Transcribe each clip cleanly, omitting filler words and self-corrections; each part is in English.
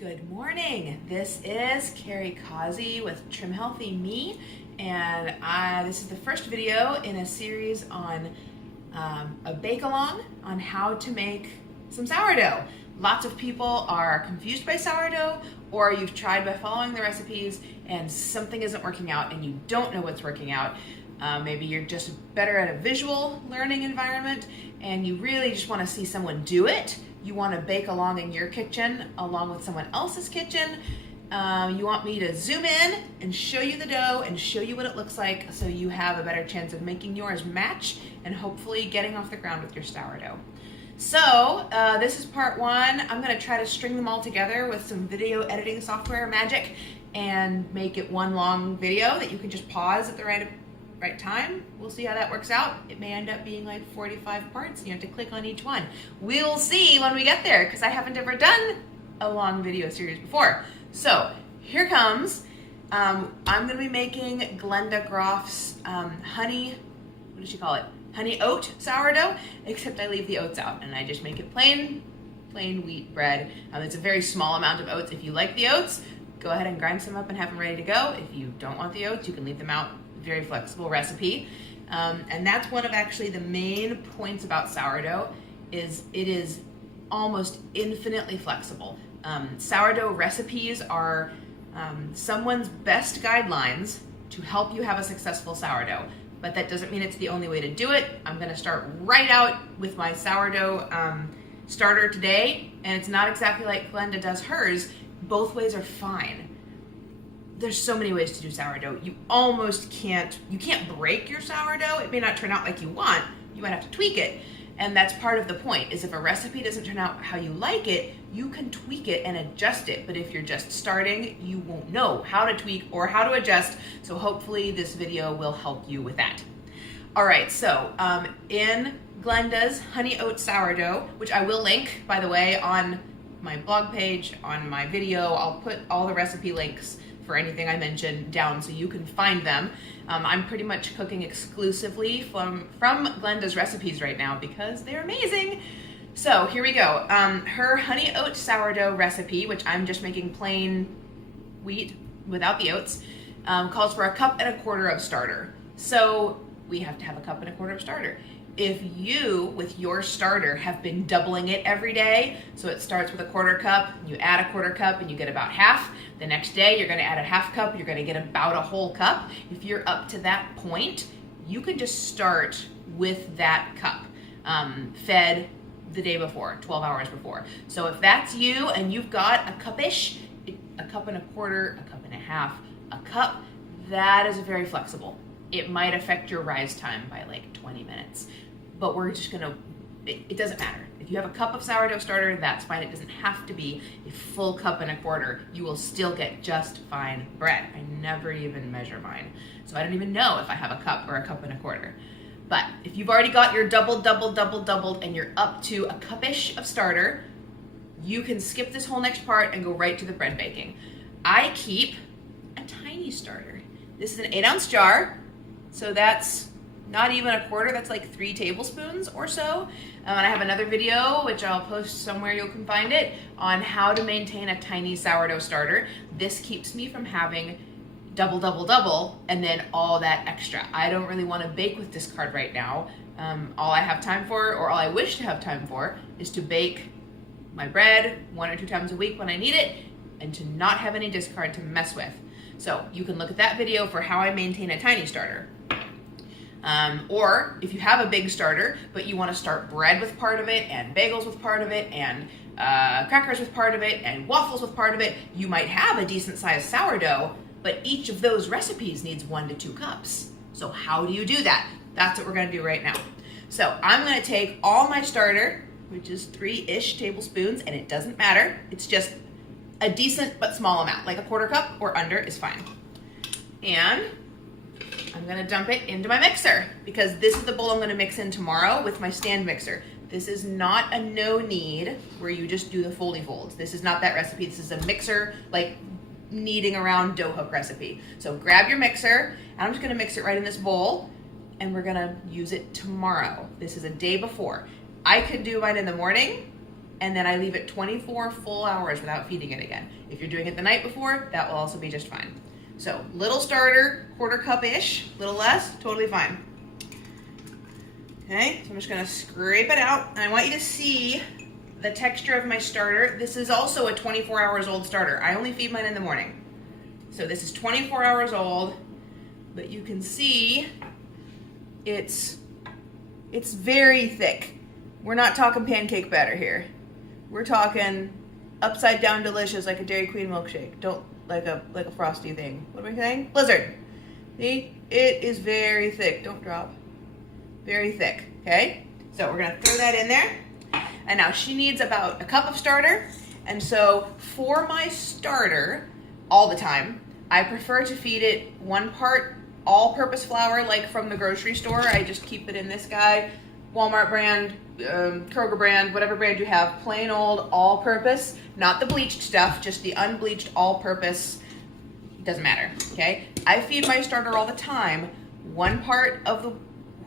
Good morning. This is Carrie Causey with TrimHealthyMe, and this is the first video in a series on a bake-along on how to make some sourdough. Lots of people are confused by sourdough, or you've tried by following the recipes and something isn't working out and you don't know what's working out. Maybe you're just better at a visual learning environment and you really just want to see someone do it. You want to bake along in your kitchen along with someone else's kitchen. You want me to zoom in and show you the dough and show you what it looks like so you have a better chance of making yours match and hopefully getting off the ground with your sourdough. So this is part one. I'm going to try to string them all together with some video editing software magic and make it one long video that you can just pause at the right time. We'll see how that works out. It may end up being like 45 parts and you have to click on each one. We'll see when we get there because I haven't ever done a long video series before. So here comes. I'm going to be making Glenda Groff's honey oat sourdough, except I leave the oats out and I just make it plain wheat bread. It's a very small amount of oats. If you like the oats, go ahead and grind some up and have them ready to go. If you don't want the oats, you can leave them out. Very flexible recipe. And that's one of actually the main points about sourdough is it is almost infinitely flexible. Sourdough recipes are someone's best guidelines to help you have a successful sourdough. But that doesn't mean it's the only way to do it. I'm going to start right out with my sourdough starter today, and it's not exactly like Glenda does hers. Both ways are fine. There's so many ways to do sourdough. You can't break your sourdough. It may not turn out like you want. You might have to tweak it. And that's part of the point, is if a recipe doesn't turn out how you like it, you can tweak it and adjust it. But if you're just starting, you won't know how to tweak or how to adjust. So hopefully this video will help you with that. All right, so in Glenda's honey oat sourdough, which I will link, by the way, on my blog page, on my video, I'll put all the recipe links for anything I mentioned down so you can find them. I'm pretty much cooking exclusively from Glenda's recipes right now because they're amazing. So here we go. Her honey oat sourdough recipe, which I'm just making plain wheat without the oats, calls for 1.25 cups of starter. So we have to have 1.25 cups of starter. If you, with your starter, have been doubling it every day, so it starts with 1/4 cup, you add 1/4 cup and you get about half. The next day you're gonna add 1/2 cup, you're gonna get about a whole cup. If you're up to that point, you can just start with that cup, fed the day before, 12 hours before. So if that's you and you've got a cup-ish, 1.25 cups, 1.5 cups, a cup, that is very flexible. It might affect your rise time by like 20 minutes. But we're just gonna, it doesn't matter. If you have a cup of sourdough starter, that's fine. It doesn't have to be a full 1.25 cups. You will still get just fine bread. I never even measure mine. So I don't even know if I have a cup or 1.25 cups. But if you've already got your doubled, and you're up to a cup-ish of starter, you can skip this whole next part and go right to the bread baking. I keep a tiny starter. This is an 8-ounce jar. So that's not even 1/4, that's like 3 tablespoons or so. And I have another video, which I'll post somewhere you can find it, on how to maintain a tiny sourdough starter. This keeps me from having double, and then all that extra. I don't really want to bake with discard right now. All I have time for, or all I wish to have time for, is to bake my bread 1 or 2 times a week when I need it, and to not have any discard to mess with. So you can look at that video for how I maintain a tiny starter. Or if you have a big starter, but you want to start bread with part of it, and bagels with part of it, and crackers with part of it, and waffles with part of it, you might have a decent sized sourdough, but each of those recipes needs 1 to 2 cups. So how do you do that? That's what we're going to do right now. So I'm going to take all my starter, which is 3-ish tablespoons, and it doesn't matter. It's just a decent but small amount, like 1/4 cup or under is fine. And I'm gonna dump it into my mixer because this is the bowl I'm gonna mix in tomorrow with my stand mixer. This is not a no knead where you just do the foldy folds. This is not that recipe. This is a mixer, like kneading around dough hook recipe. So grab your mixer, and I'm just gonna mix it right in this bowl, and we're gonna use it tomorrow. This is a day before. I could do mine in the morning, and then I leave it 24 full hours without feeding it again. If you're doing it the night before, that will also be just fine. So little starter, 1/4 cup-ish, little less, totally fine. Okay, so I'm just gonna scrape it out, and I want you to see the texture of my starter. This is also a 24 hours old starter. I only feed mine in the morning. So this is 24 hours old, but you can see it's very thick. We're not talking pancake batter here. We're talking upside down delicious, like a Dairy Queen milkshake. Don't like a frosty thing. What am I saying? Blizzard. See? It is very thick. Don't drop. Very thick. Okay? So we're gonna throw that in there. And now she needs about a cup of starter. And so for my starter, all the time, I prefer to feed it 1 part all-purpose flour, like from the grocery store. I just keep it in this guy, Walmart brand, Kroger brand, whatever brand you have, plain old all-purpose, not the bleached stuff, just the unbleached all-purpose. Doesn't matter, okay? I feed my starter all the time 1 part of the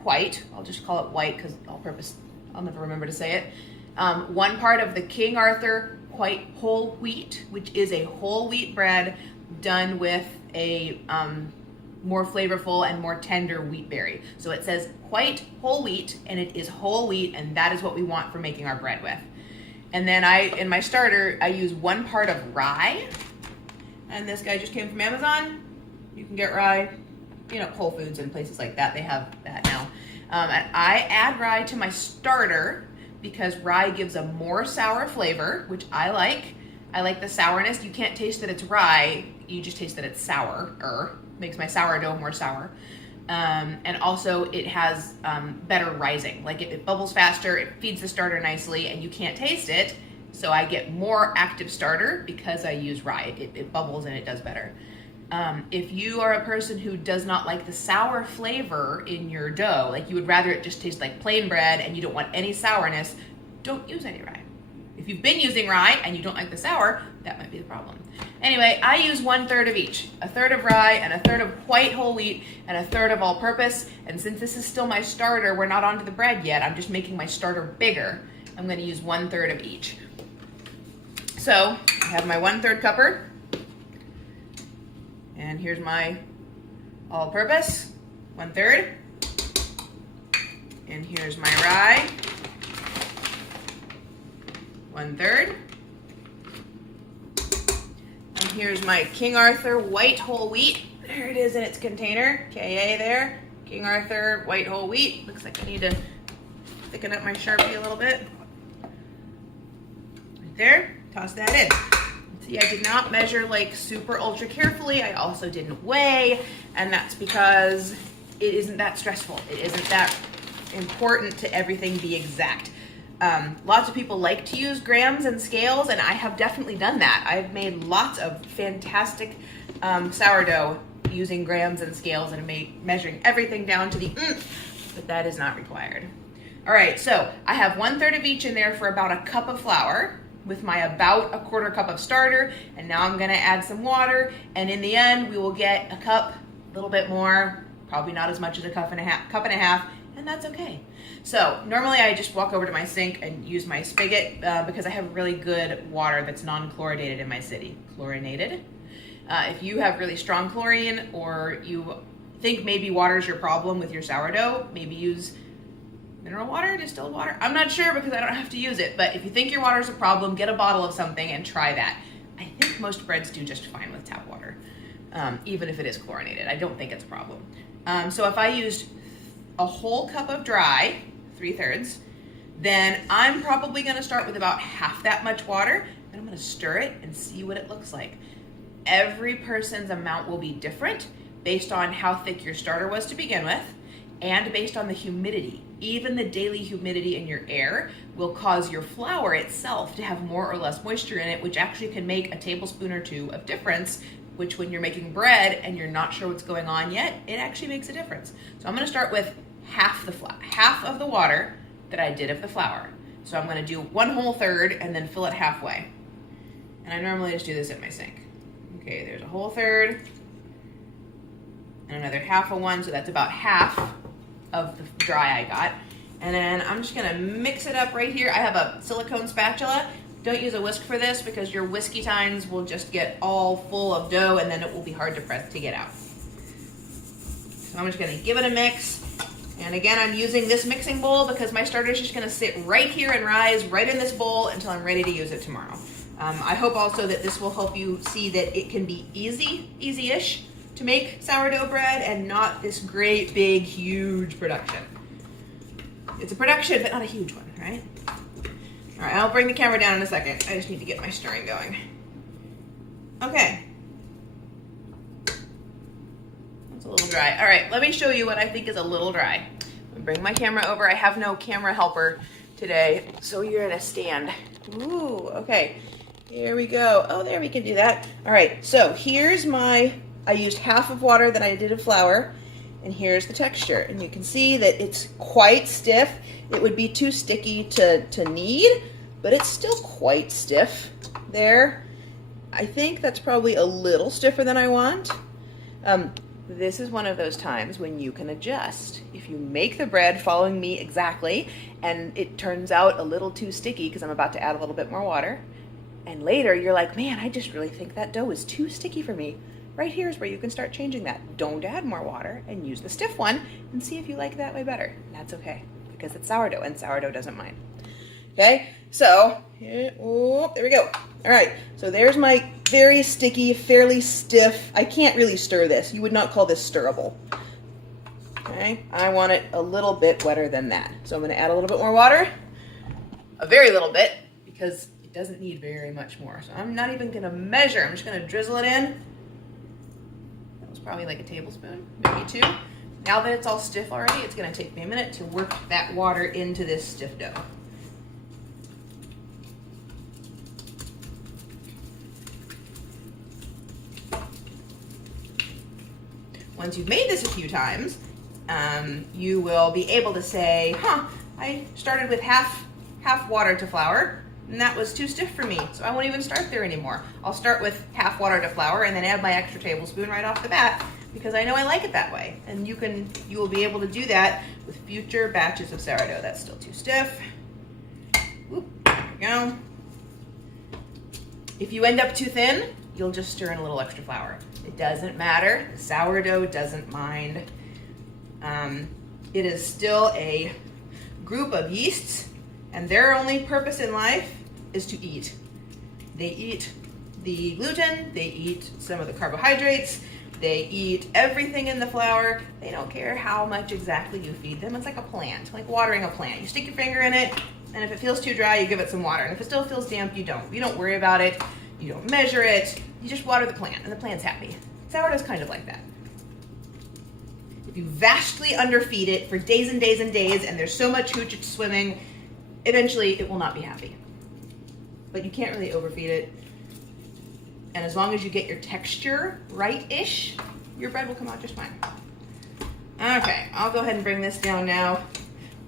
white, I'll just call it white because all-purpose, I'll never remember to say it, 1 part of the King Arthur white whole wheat, which is a whole wheat bread done with a more flavorful and more tender wheat berry. So it says white whole wheat, and it is whole wheat, and that is what we want for making our bread with. And then in my starter, I use 1 part of rye, and this guy just came from Amazon. You can get rye, Whole Foods and places like that, they have that now. And I add rye to my starter because rye gives a more sour flavor, which I like. I like the sourness. You can't taste that it's rye, you just taste that it's sour. Makes my sourdough more sour. And also it has better rising. Like it bubbles faster, it feeds the starter nicely, and you can't taste it. So I get more active starter because I use rye. It bubbles and it does better. If you are a person who does not like the sour flavor in your dough, like you would rather it just taste like plain bread and you don't want any sourness, don't use any rye. If you've been using rye and you don't like the sour, that might be the problem. Anyway, I use 1/3 of each. 1/3 of rye and 1/3 of white whole wheat and 1/3 of all-purpose. And since this is still my starter, we're not onto the bread yet. I'm just making my starter bigger. I'm gonna use 1/3 of each. So I have my 1/3 cupper. And here's my all-purpose, 1/3. And here's my rye, 1/3. And here's my King Arthur white whole wheat. There it is in its container, KA there. King Arthur white whole wheat. Looks like I need to thicken up my Sharpie a little bit. Right there, toss that in. See, I did not measure like super ultra carefully. I also didn't weigh, and that's because it isn't that stressful. It isn't that important to everything be exact. Lots of people like to use grams and scales, and I have definitely done that. I've made lots of fantastic sourdough using grams and scales and measuring everything down to the but that is not required. All right, so I have 1/3 of each in there for about a cup of flour with my about a 1/4 cup of starter, and now I'm gonna add some water, and in the end we will get a cup, a little bit more, probably not as much as a cup and a half, and that's okay. So normally I just walk over to my sink and use my spigot because I have really good water that's non-chlorinated in my city. Chlorinated. If you have really strong chlorine, or you think maybe water is your problem with your sourdough, maybe use mineral water, distilled water. I'm not sure because I don't have to use it, but if you think your water is a problem, get a bottle of something and try that. I think most breads do just fine with tap water, even if it is chlorinated. I don't think it's a problem. So if I used a whole cup of dry, 3/3, then I'm probably gonna start with about half that much water, and I'm gonna stir it and see what it looks like. Every person's amount will be different based on how thick your starter was to begin with, and based on the humidity. Even the daily humidity in your air will cause your flour itself to have more or less moisture in it, which actually can make a tablespoon or 2 of difference, which when you're making bread and you're not sure what's going on yet, it actually makes a difference. So I'm gonna start with half of the water that I did of the flour. So I'm gonna do 1/3 and then fill it halfway. And I normally just do this at my sink. Okay, there's a 1/3 and another 1/2 of one, so that's about half of the dry I got. And then I'm just gonna mix it up right here. I have a silicone spatula. Don't use a whisk for this because your whiskey tines will just get all full of dough and then it will be hard to press to get out. So I'm just gonna give it a mix. And again, I'm using this mixing bowl because my starter is just gonna sit right here and rise right in this bowl until I'm ready to use it tomorrow. I hope also that this will help you see that it can be easy-ish to make sourdough bread and not this great, big, huge production. It's a production, but not a huge one, right? All right, I'll bring the camera down in a second. I just need to get my stirring going. Okay. That's a little dry. All right, let me show you what I think is a little dry. I'll bring my camera over. I have no camera helper today, so you're in a stand. Ooh, okay. Here we go. Oh, there, we can do that. All right, so here's I used half of water that I did of flour, and here's the texture. And you can see that it's quite stiff. It would be too sticky to knead, but it's still quite stiff there. I think that's probably a little stiffer than I want. This is one of those times when you can adjust. If you make the bread following me exactly, and it turns out a little too sticky because I'm about to add a little bit more water, and later you're like, man, I just really think that dough is too sticky for me. Right here is where you can start changing that. Don't add more water and use the stiff one and see if you like that way better. That's okay because it's sourdough and sourdough doesn't mind. Okay, so, oh, there we go. All right, so there's my very sticky, fairly stiff. I can't really stir this. You would not call this stirrable. Okay, I want it a little bit wetter than that. So I'm gonna add a little bit more water, a very little bit, because it doesn't need very much more. So I'm not even gonna measure. I'm just gonna drizzle it in. That was probably like a tablespoon, maybe 2. Now that it's all stiff already, it's gonna take me a minute to work that water into this stiff dough. Once you've made this a few times, you will be able to say, I started with half water to flour, and that was too stiff for me, so I won't even start there anymore. I'll start with half water to flour and then add my extra tablespoon right off the bat because I know I like it that way. And you will be able to do that with future batches of sourdough. That's still too stiff. Whoop, there we go. If you end up too thin, you'll just stir in a little extra flour. It doesn't matter. The sourdough doesn't mind. It is still a group of yeasts, and their only purpose in life is to eat. They eat the gluten, they eat some of the carbohydrates, they eat everything in the flour. They don't care how much exactly you feed them. It's like a plant, like watering a plant. You stick your finger in it, and if it feels too dry, you give it some water. And if it still feels damp, you don't. You don't worry about it. You don't measure it. You just water the plant, and the plant's happy. Sourdough's kind of like that. If you vastly underfeed it for days and days and days, and there's so much hooch it's swimming, eventually it will not be happy. But you can't really overfeed it. And as long as you get your texture right-ish, your bread will come out just fine. Okay, I'll go ahead and bring this down now.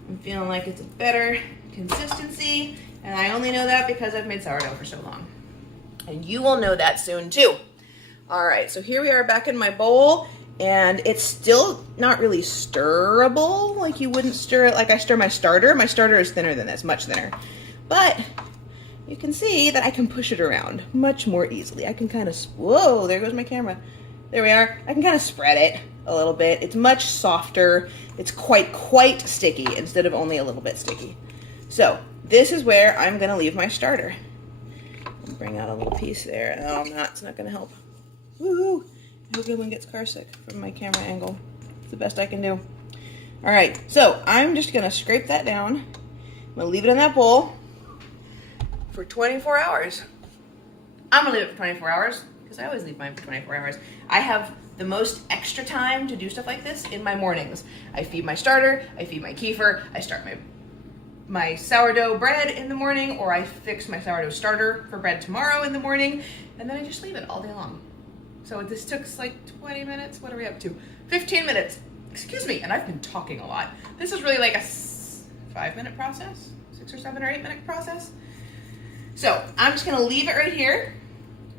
I'm feeling like it's a better consistency, and I only know that because I've made sourdough for so long. And you will know that soon too. All right, so here we are back in my bowl, and it's still not really stirrable, like you wouldn't stir it like I stir my starter. My starter is thinner than this, much thinner. But you can see that I can push it around much more easily. I can kind of, whoa, there goes my camera. There we are. I can kind of spread it a little bit. It's much softer. It's quite sticky instead of only a little bit sticky. So this is where I'm gonna leave my starter. Bring out a little piece there. No, I'm not. It's not going to help. Woohoo! I hope no one gets car sick from my camera angle. It's the best I can do. All right, so I'm just going to scrape that down. I'm going to leave it in that bowl for 24 hours. I'm going to leave it for 24 hours because I always leave mine for 24 hours. I have the most extra time to do stuff like this in my mornings. I feed my starter, I feed my kefir, I start my sourdough bread in the morning, or I fix my sourdough starter for bread tomorrow in the morning, and then I just leave it all day long. So this took like 20 minutes. What are we up to? 15 minutes. Excuse me, and I've been talking a lot. This is really like a 5-minute process, 6 or 7 or 8 minute process. So I'm just gonna leave it right here.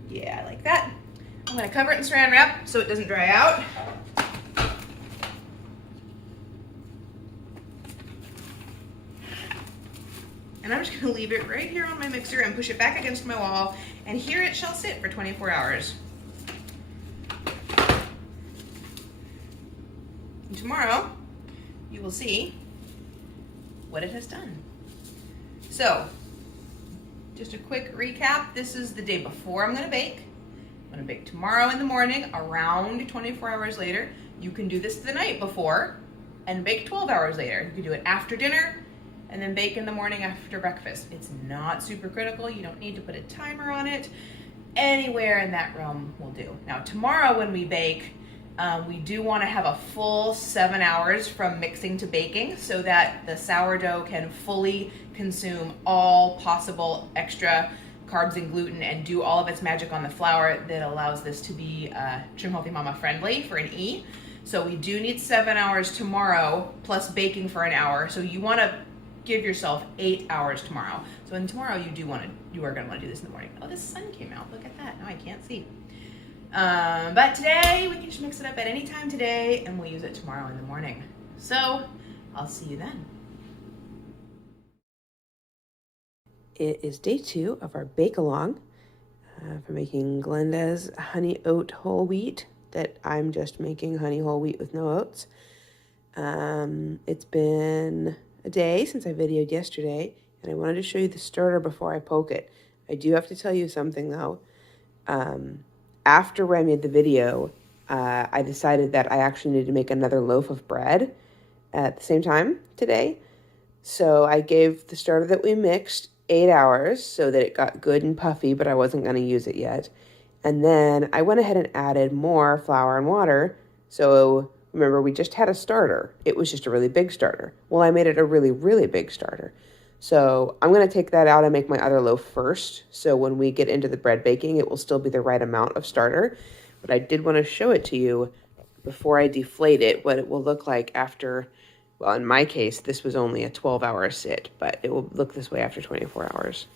Yeah, like that. I'm gonna cover it in saran wrap so it doesn't dry out. And I'm just gonna leave it right here on my mixer and push it back against my wall, and here it shall sit for 24 hours. And tomorrow, you will see what it has done. So, just a quick recap. This is the day before I'm gonna bake. I'm gonna bake tomorrow in the morning, around 24 hours later. You can do this the night before and bake 12 hours later. You can do it after dinner and then bake in the morning after breakfast. It's not super critical. You don't need to put a timer on it. Anywhere in that realm will do. Now tomorrow when we bake, we do want to have a full 7 hours from mixing to baking so that the sourdough can fully consume all possible extra carbs and gluten and do all of its magic on the flour that allows this to be Trim Healthy Mama friendly for an E. So we do need 7 hours tomorrow plus baking for an hour. So you want to give yourself 8 hours tomorrow. So in tomorrow you are going to want to do this in the morning. Oh, the sun came out. Look at that. Now I can't see. But today we can just mix it up at any time today and we'll use it tomorrow in the morning. So I'll see you then. It is day 2 of our bake-along for making Glenda's honey oat whole wheat that I'm just making honey whole wheat with no oats. It's been a day since I videoed yesterday, and I wanted to show you the starter before I poke it. I do have to tell you something though. After I made the video, I decided that I actually needed to make another loaf of bread at the same time today. So I gave the starter that we mixed 8 hours so that it got good and puffy, but I wasn't going to use it yet. And then I went ahead and added more flour and water. So remember, we just had a starter. It was just a really big starter. Well, I made it a really, really big starter. So I'm going to take that out and make my other loaf first. So when we get into the bread baking, it will still be the right amount of starter. But I did want to show it to you before I deflate it, what it will look like after. Well, in my case, this was only a 12-hour sit, but it will look this way after 24 hours.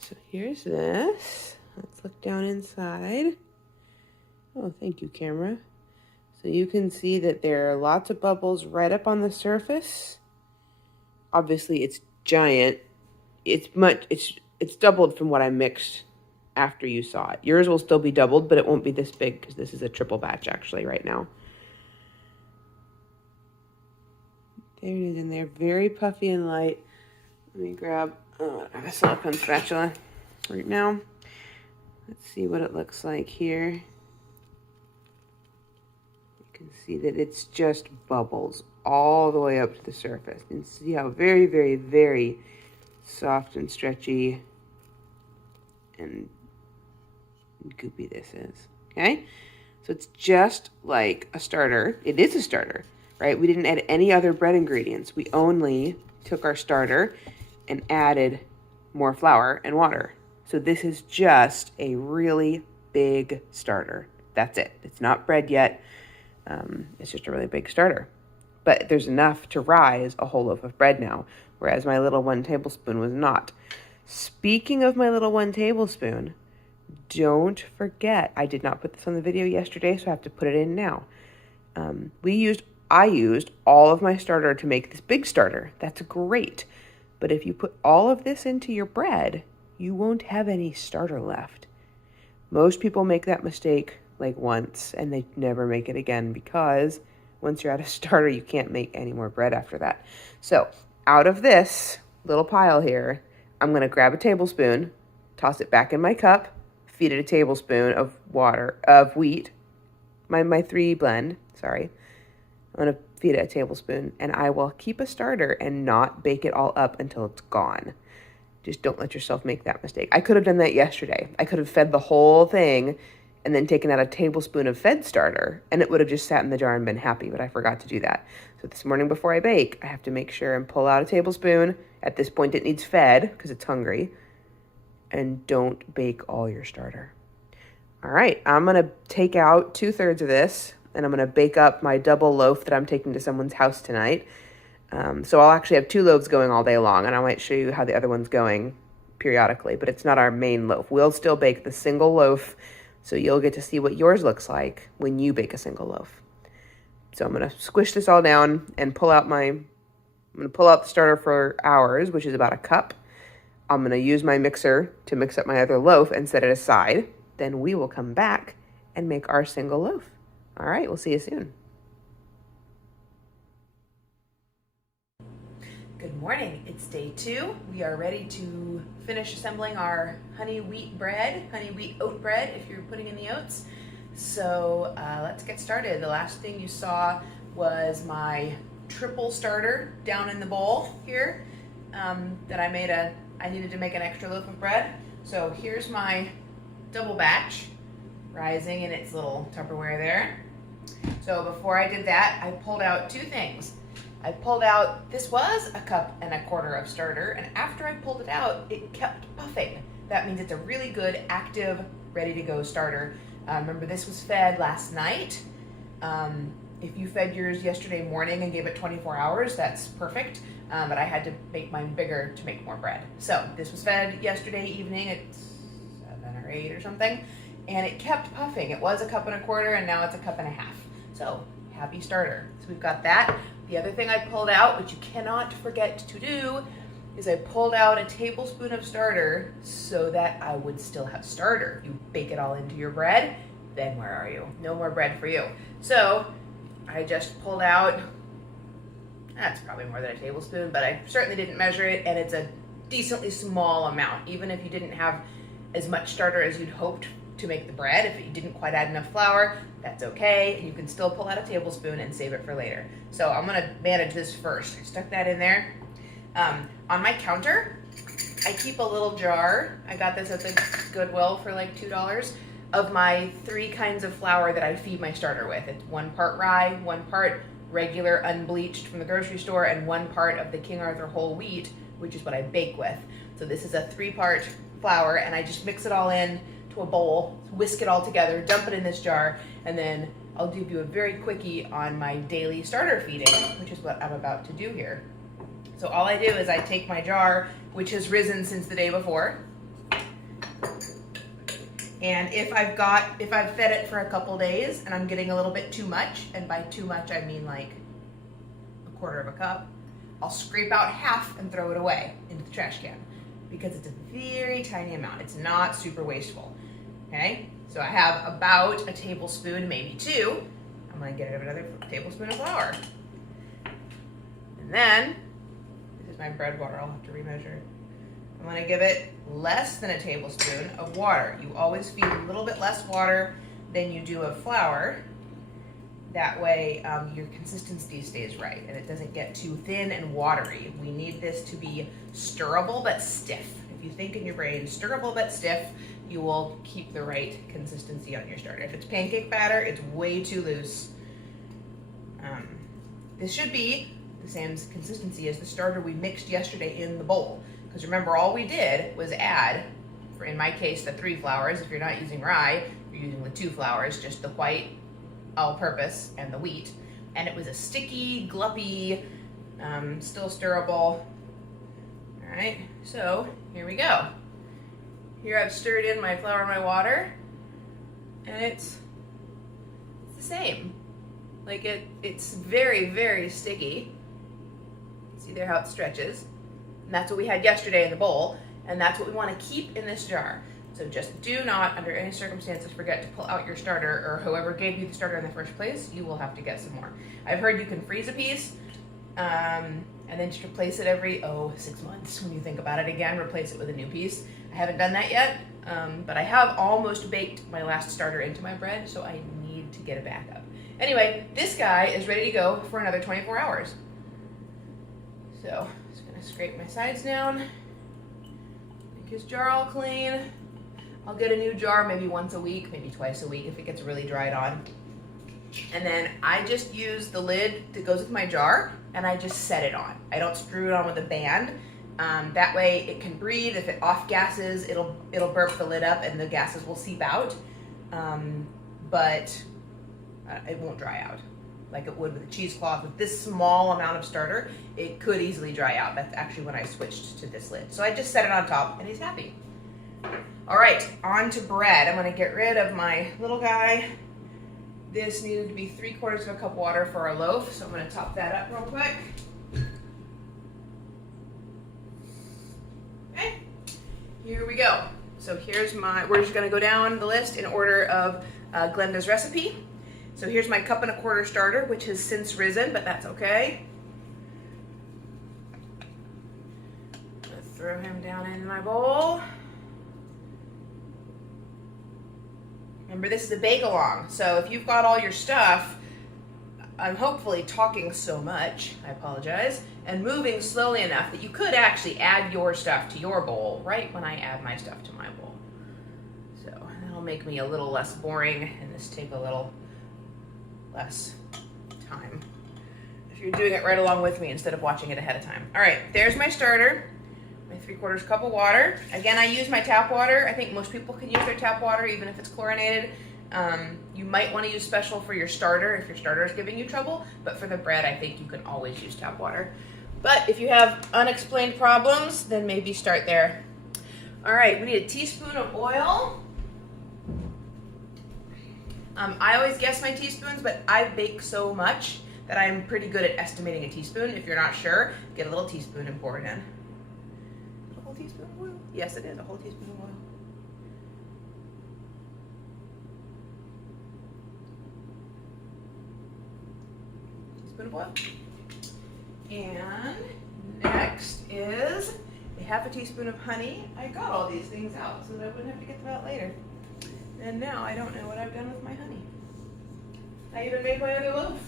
So here's this. Let's look down inside. Oh, thank you, camera. So you can see that there are lots of bubbles right up on the surface. Obviously, it's giant. It's doubled from what I mixed after you saw it. Yours will still be doubled, but it won't be this big because this is a triple batch actually right now. There it is in there, very puffy and light. Let me grab a silicone spatula right now. Let's see what it looks like here. You can see that it's just bubbles all the way up to the surface. And see how very, very, very soft and stretchy and goopy this is, okay? So it's just like a starter. It is a starter. Right? We didn't add any other bread ingredients. We only took our starter and added more flour and water. So this is just a really big starter. That's it. It's not bread yet. It's just a really big starter. But there's enough to rise a whole loaf of bread now, whereas my little 1 tablespoon was not. Speaking of my little 1 tablespoon, don't forget, I did not put this on the video yesterday, so I have to put it in now. I used all of my starter to make this big starter. That's great. But if you put all of this into your bread, you won't have any starter left. Most people make that mistake like once and they never make it again because once you're out of starter, you can't make any more bread after that. So out of this little pile here, I'm going to grab a tablespoon, toss it back in my cup, feed it a tablespoon of wheat, my 3 blend, sorry. I'm going to feed it a tablespoon, and I will keep a starter and not bake it all up until it's gone. Just don't let yourself make that mistake. I could have done that yesterday. I could have fed the whole thing and then taken out a tablespoon of fed starter, and it would have just sat in the jar and been happy, but I forgot to do that. So this morning before I bake, I have to make sure and pull out a tablespoon. At this point, it needs fed because it's hungry. And don't bake all your starter. All right, I'm going to take out 2/3 of this, and I'm going to bake up my double loaf that I'm taking to someone's house tonight. So I'll actually have 2 loaves going all day long, and I might show you how the other one's going periodically, but it's not our main loaf. We'll still bake the single loaf, so you'll get to see what yours looks like when you bake a single loaf. So I'm going to squish this all down and pull out my I'm going to pull out the starter for ours, which is about a cup. I'm going to use my mixer to mix up my other loaf and set it aside. Then we will come back and make our single loaf. All right, we'll see you soon. Good morning, it's day 2. We are ready to finish assembling our honey wheat oat bread if you're putting in the oats. So let's get started. The last thing you saw was my triple starter down in the bowl here that I needed to make an extra loaf of bread. So here's my double batch rising in its little Tupperware there. So before I did that, I pulled out 2 things. I pulled out, this was a 1.25 cups of starter, and after I pulled it out, it kept puffing. That means it's a really good, active, ready to go starter. Remember, this was fed last night. If you fed yours yesterday morning and gave it 24 hours, that's perfect. But I had to make mine bigger to make more bread. So this was fed yesterday evening at 7 or 8 or something, and it kept puffing. It was a 1.25 cups, and now it's a 1.5 cups. So happy starter. So we've got that. The other thing I pulled out, which you cannot forget to do, is I pulled out a tablespoon of starter so that I would still have starter. You bake it all into your bread, then where are you? No more bread for you. So I just pulled out, that's probably more than a tablespoon, but I certainly didn't measure it, and it's a decently small amount. Even if you didn't have as much starter as you'd hoped to make the bread, if you didn't quite add enough flour, that's okay. You can still pull out a tablespoon and save it for later. So I'm gonna manage this first. I stuck that in there. On my counter, I keep a little jar. I got this at the Goodwill for like $2 of my 3 kinds of flour that I feed my starter with. It's 1 part rye, 1 part regular unbleached from the grocery store, and 1 part of the King Arthur whole wheat, which is what I bake with. So this is a 3-part flour, and I just mix it all in to a bowl, whisk it all together, dump it in this jar, and then I'll give you a very quickie on my daily starter feeding, which is what I'm about to do here. So all I do is I take my jar, which has risen since the day before, and if I've fed it for a couple days and I'm getting a little bit too much, and by too much I mean like 1/4 cup, I'll scrape out half and throw it away into the trash can, because it's a very tiny amount. It's not super wasteful. Okay, so I have about a tablespoon, maybe 2. I'm gonna get another tablespoon of flour. And then, this is my bread water, I'll have to remeasure. I'm gonna give it less than a tablespoon of water. You always feed a little bit less water than you do of flour. That way your consistency stays right and it doesn't get too thin and watery. We need this to be stirrable but stiff. If you think in your brain, stirrable but stiff, you will keep the right consistency on your starter. If it's pancake batter, it's way too loose. This should be the same consistency as the starter we mixed yesterday in the bowl. Because remember, all we did was add, for in my case, the 3 flours. If you're not using rye, you're using the 2 flours, just the white all-purpose and the wheat. And it was a sticky, gluppy, still stirrable. All right, so here we go. Here I've stirred in my flour and my water, and it's the same. Like it's very, very sticky. See there how it stretches? And that's what we had yesterday in the bowl, and that's what we want to keep in this jar. So just do not, under any circumstances, forget to pull out your starter, or whoever gave you the starter in the first place, you will have to get some more. I've heard you can freeze a piece, and then just replace it every, 6 months. When you think about it again, replace it with a new piece. I haven't done that yet, but I have almost baked my last starter into my bread, so I need to get a backup. Anyway, this guy is ready to go for another 24 hours. So, just gonna scrape my sides down, make his jar all clean. I'll get a new jar maybe once a week, maybe twice a week if it gets really dried on. And then I just use the lid that goes with my jar, and I just set it on. I don't screw it on with a band. That way it can breathe. If it off gases, it'll burp the lid up and the gases will seep out. But it won't dry out like it would with a cheesecloth. With this small amount of starter, it could easily dry out. That's actually when I switched to this lid. So I just set it on top and he's happy. All right, on to bread. I'm gonna get rid of my little guy. This needed to be 3/4 cup water for our loaf, so I'm gonna top that up real quick. go. So we're just gonna go down the list in order of Glenda's recipe. So here's my 1.25 cup starter, which has since risen, but that's okay. I'm gonna throw him down in my bowl. Remember, this is a bake-along, so if you've got all your stuff, I'm hopefully talking so much, I apologize, and moving slowly enough that you could actually add your stuff to your bowl right when I add my stuff to my bowl. So that'll make me a little less boring and this take a little less time if you're doing it right along with me instead of watching it ahead of time. All right, there's my starter, my 3/4 cup of water. Again, I use my tap water. I think most people can use their tap water even if it's chlorinated. You might want to use special for your starter if your starter is giving you trouble, but for the bread, I think you can always use tap water. But if you have unexplained problems, then maybe start there. All right, we need a teaspoon of oil. I always guess my teaspoons, but I bake so much that I'm pretty good at estimating a teaspoon. If you're not sure, get a little teaspoon and pour it in. A whole teaspoon of oil? Yes, it is, a whole teaspoon of oil. Teaspoon of oil. And next is a 1/2 teaspoon of honey. I got all these things out so that I wouldn't have to get them out later. And now I don't know what I've done with my honey. I even made my other loaf.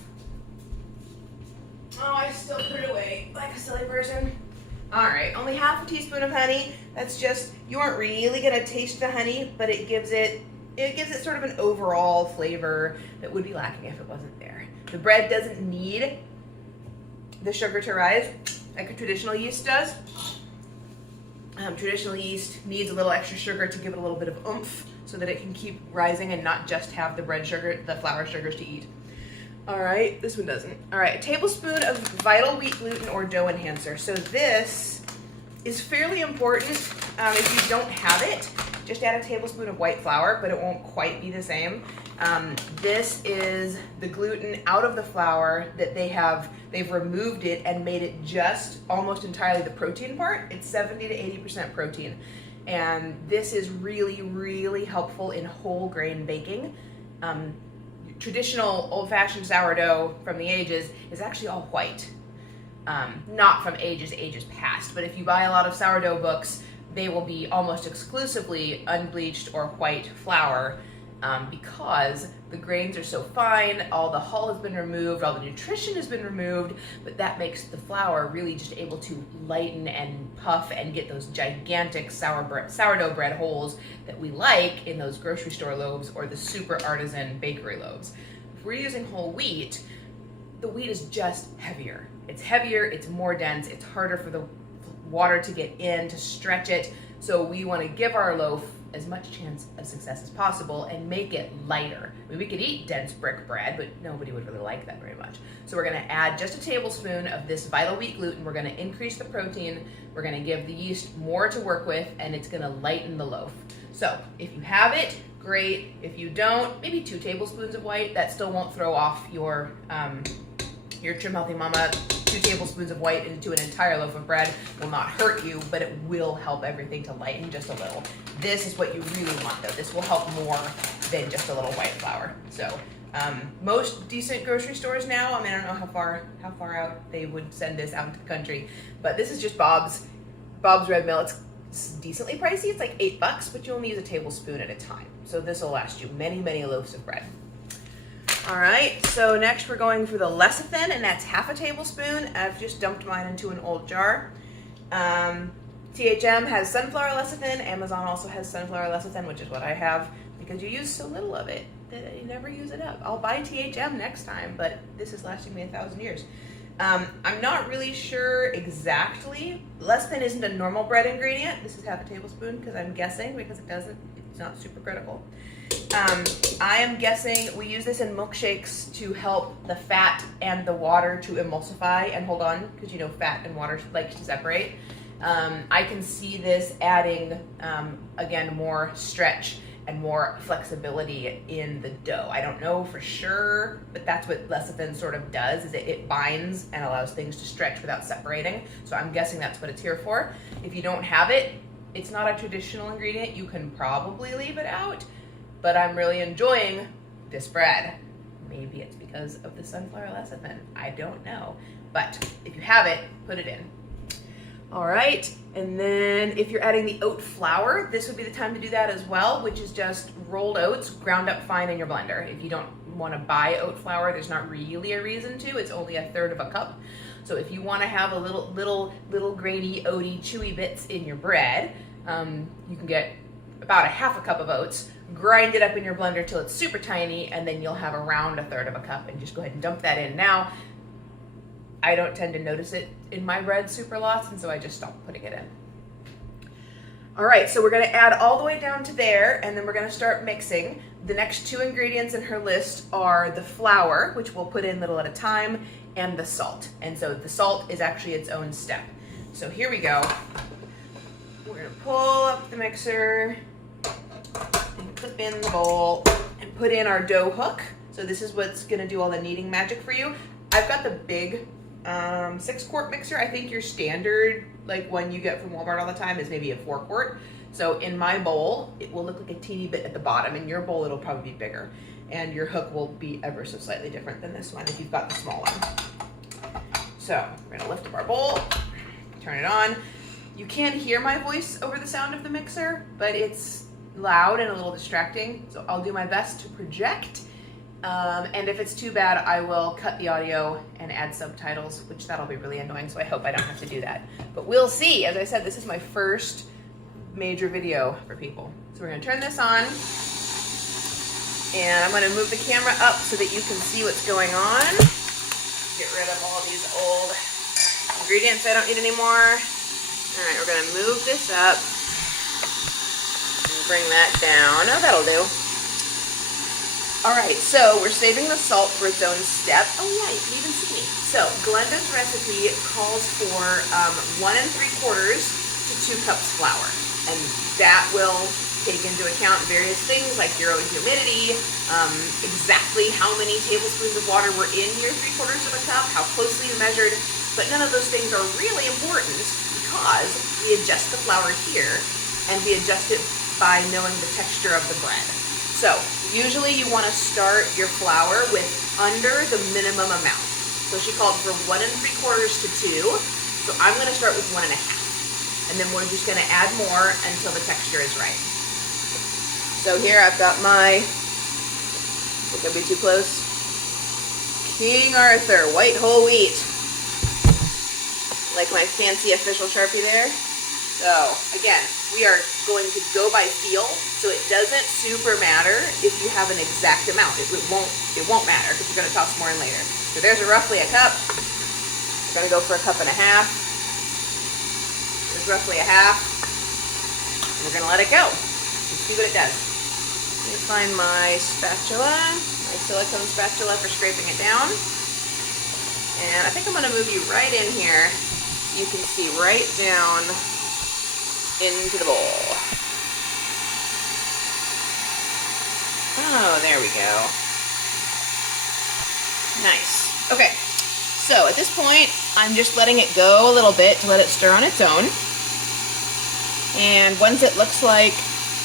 Oh, I still put it away like a silly person. All right, only 1/2 teaspoon of honey. That's just, you aren't really gonna taste the honey, but it gives it sort of an overall flavor that would be lacking if it wasn't there. The bread doesn't need the sugar to rise like a traditional yeast does. Traditional yeast needs a little extra sugar to give it a little bit of oomph so that it can keep rising and not just have the bread sugar, the flour sugars to eat. All right, this one doesn't. All right, a tablespoon of vital wheat gluten or dough enhancer. So this is fairly important. If you don't have it, just add a tablespoon of white flour, but it won't quite be the same. This is the gluten out of the flour that they've removed it and made it just almost entirely the protein part. It's 70 to 80% protein. And this is really, really helpful in whole grain baking. Traditional old-fashioned sourdough from the ages is actually all white. Not from ages past, but if you buy a lot of sourdough books, they will be almost exclusively unbleached or white flour because the grains are so fine, all the hull has been removed, all the nutrition has been removed, but that makes the flour really just able to lighten and puff and get those gigantic sourdough bread holes that we like in those grocery store loaves or the super artisan bakery loaves. If we're using whole wheat, the wheat is just heavier. It's heavier, it's more dense, it's harder for the water to get in, to stretch it. So we want to give our loaf as much chance of success as possible and make it lighter. I mean, we could eat dense brick bread, but nobody would really like that very much. So we're going to add just a tablespoon of this vital wheat gluten. We're going to increase the protein. We're going to give the yeast more to work with, and it's going to lighten the loaf. So if you have it, great. If you don't, maybe 2 tablespoons of white. That still won't throw off your Trim Healthy Mama. 2 tablespoons of white into an entire loaf of bread will not hurt you, but it will help everything to lighten just a little. This is what you really want though. This will help more than just a little white flour. So most decent grocery stores now, I mean, I don't know how far out they would send this out into the country, but this is just Bob's Red Mill. It's decently pricey. It's like $8, but you only use a tablespoon at a time. So this will last you many, many loaves of bread. All right, so next we're going for the lecithin, and that's 1/2 tablespoon. I've just dumped mine into an old jar. THM has sunflower lecithin. Amazon also has sunflower lecithin, which is what I have, because you use so little of it that you never use it up. I'll buy THM next time, but this is lasting me 1,000 years. I'm not really sure exactly. Lecithin isn't a normal bread ingredient. This is 1/2 tablespoon because I'm guessing, because it's not super critical. I am guessing we use this in milkshakes to help the fat and the water to emulsify and hold on, because you know fat and water like to separate. I can see this adding, again, more stretch and more flexibility in the dough. I don't know for sure, but that's what lecithin sort of does, is it binds and allows things to stretch without separating. So I'm guessing that's what it's here for. If you don't have it, it's not a traditional ingredient. You can probably leave it out, but I'm really enjoying this bread. Maybe it's because of the sunflower lecithin. I don't know. But if you have it, put it in. All right, and then if you're adding the oat flour, this would be the time to do that as well, which is just rolled oats ground up fine in your blender. If you don't want to buy oat flour, there's not really a reason to. It's only 1/3 of a cup. So if you want to have a little grainy, oaty, chewy bits in your bread, you can get about 1/2 cup of oats, grind it up in your blender till it's super tiny, and then you'll have around 1/3 of a cup, and just go ahead and dump that in. Now, I don't tend to notice it in my bread super lots, and so I just stopped putting it in. All right, so we're gonna add all the way down to there, and then we're gonna start mixing. The next 2 ingredients in her list are the flour, which we'll put in little at a time, and the salt. And so the salt is actually its own step. So here we go. We're gonna pull up the mixer and clip in the bowl and put in our dough hook. So this is what's gonna do all the kneading magic for you. I've got the big 6-quart mixer. I think your standard, like one you get from Walmart all the time, is maybe a 4-quart. So in my bowl, it will look like a teeny bit at the bottom. In your bowl, it'll probably be bigger. And your hook will be ever so slightly different than this one if you've got the small one. So we're gonna lift up our bowl, turn it on. You can hear my voice over the sound of the mixer, but it's loud and a little distracting. So I'll do my best to project. And if it's too bad, I will cut the audio and add subtitles, which that'll be really annoying, so I hope I don't have to do that. But we'll see. As I said, this is my first major video for people. So we're gonna turn this on, and I'm gonna move the camera up so that you can see what's going on. Get rid of all these old ingredients I don't need anymore. All right, we're gonna move this up and bring that down. Oh, that'll do. All right, so we're saving the salt for its own step. Oh yeah, you can even see me. So Glenda's recipe calls for 1 3/4 to 2 cups flour. And that will take into account various things like your own humidity, exactly how many tablespoons of water were in your 3/4 of a cup, how closely you measured. But none of those things are really important because we adjust the flour here, and we adjust it by knowing the texture of the bread. So usually you want to start your flour with under the minimum amount. So she called for 1 3/4 to 2. So I'm going to start with 1 1/2. And then we're just going to add more until the texture is right. So here I've got my, will that be too close? King Arthur white whole wheat. Like my fancy official Sharpie there. So again, we are going to go by feel, so it doesn't super matter if you have an exact amount. It won't matter because you're going to toss more in later. So there's roughly a cup. We're going to go for 1 1/2 cups. There's roughly 1/2. And we're going to let it go and see what it does. Let me find my spatula, my silicone spatula for scraping it down. And I think I'm going to move you right in here. You can see right down into the bowl. Oh, there we go. Nice. Okay, so at this point, I'm just letting it go a little bit to let it stir on its own. And once it looks like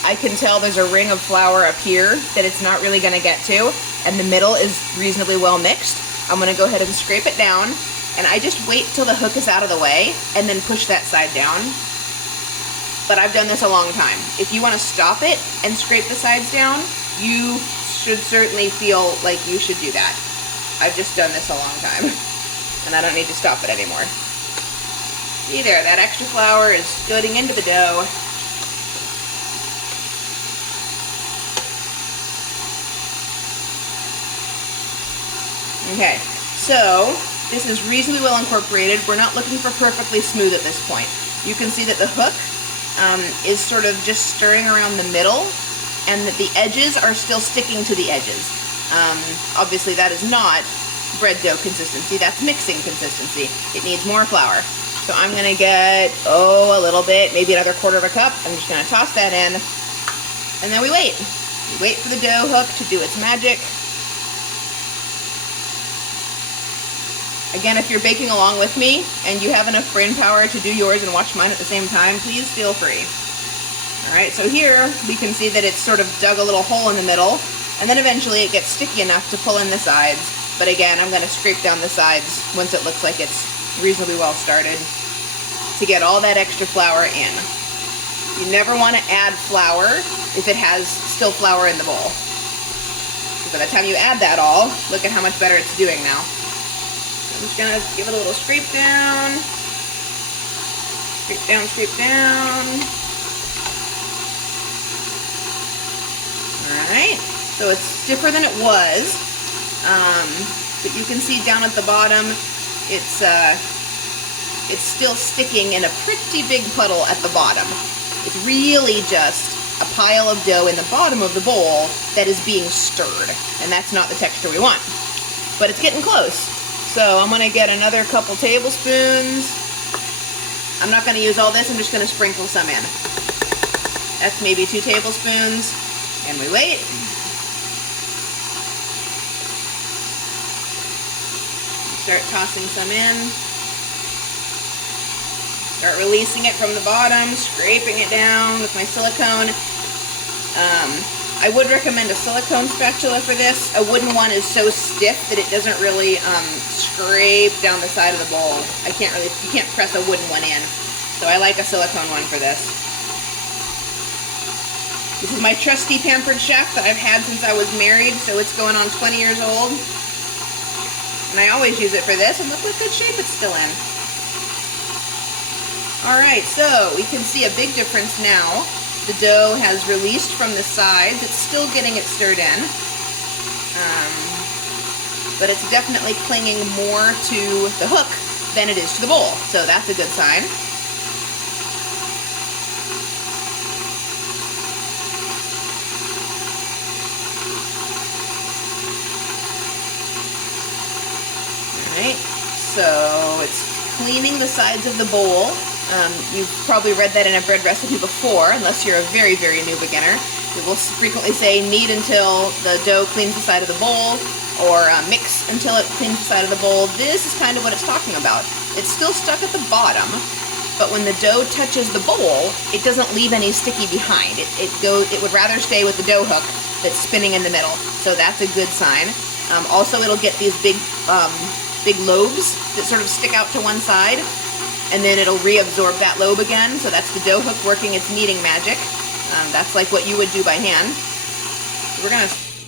I can tell there's a ring of flour up here that it's not really going to get to, and the middle is reasonably well mixed, I'm going to go ahead and scrape it down. And I just wait till the hook is out of the way and then push that side down. But I've done this a long time. If you want to stop it and scrape the sides down, you should certainly feel like you should do that. I've just done this a long time, and I don't need to stop it anymore. See there, that extra flour is scooping into the dough. Okay, so this is reasonably well incorporated. We're not looking for perfectly smooth at this point. You can see that the hook is sort of just stirring around the middle, and that the edges are still sticking to the edges. Obviously that is not bread dough consistency, that's mixing consistency. It needs more flour. So I'm gonna get, a little bit, maybe another 1/4 cup. I'm just gonna toss that in, and then we wait. We wait for the dough hook to do its magic. Again, if you're baking along with me and you have enough brain power to do yours and watch mine at the same time, please feel free. All right, so here we can see that it's sort of dug a little hole in the middle, and then eventually it gets sticky enough to pull in the sides. But again, I'm going to scrape down the sides once it looks like it's reasonably well started to get all that extra flour in. You never want to add flour if it has still flour in the bowl. By the time you add that all, look at how much better it's doing now. I'm just gonna give it a little scrape down. Scrape down, scrape down. Alright, so it's stiffer than it was. But you can see down at the bottom, it's still sticking in a pretty big puddle at the bottom. It's really just a pile of dough in the bottom of the bowl that is being stirred, and that's not the texture we want. But it's getting close. So I'm gonna get another couple tablespoons. I'm not gonna use all this, I'm just gonna sprinkle some in. That's maybe 2 tablespoons, and we wait. Start tossing some in. Start releasing it from the bottom, scraping it down with my silicone. I would recommend a silicone spatula for this. A wooden one is so stiff that it doesn't really scrape down the side of the bowl. You can't press a wooden one in. So I like a silicone one for this. This is my trusty Pampered Chef that I've had since I was married, so it's going on 20 years old. And I always use it for this, and look what good shape it's still in. Alright, so we can see a big difference now. The dough has released from the sides. It's still getting it stirred in. But it's definitely clinging more to the hook than it is to the bowl. So that's a good sign. Alright, so it's cleaning the sides of the bowl. You've probably read that in a bread recipe before, unless you're a very, very new beginner. It will frequently say knead until the dough cleans the side of the bowl, or mix until it cleans the side of the bowl. This is kind of what it's talking about. It's still stuck at the bottom, but when the dough touches the bowl, it doesn't leave any sticky behind. It would rather stay with the dough hook that's spinning in the middle, so that's a good sign. Also, it'll get these big lobes that sort of stick out to one side, and then it'll reabsorb that lobe again. So that's the dough hook working its kneading magic. That's like what you would do by hand. So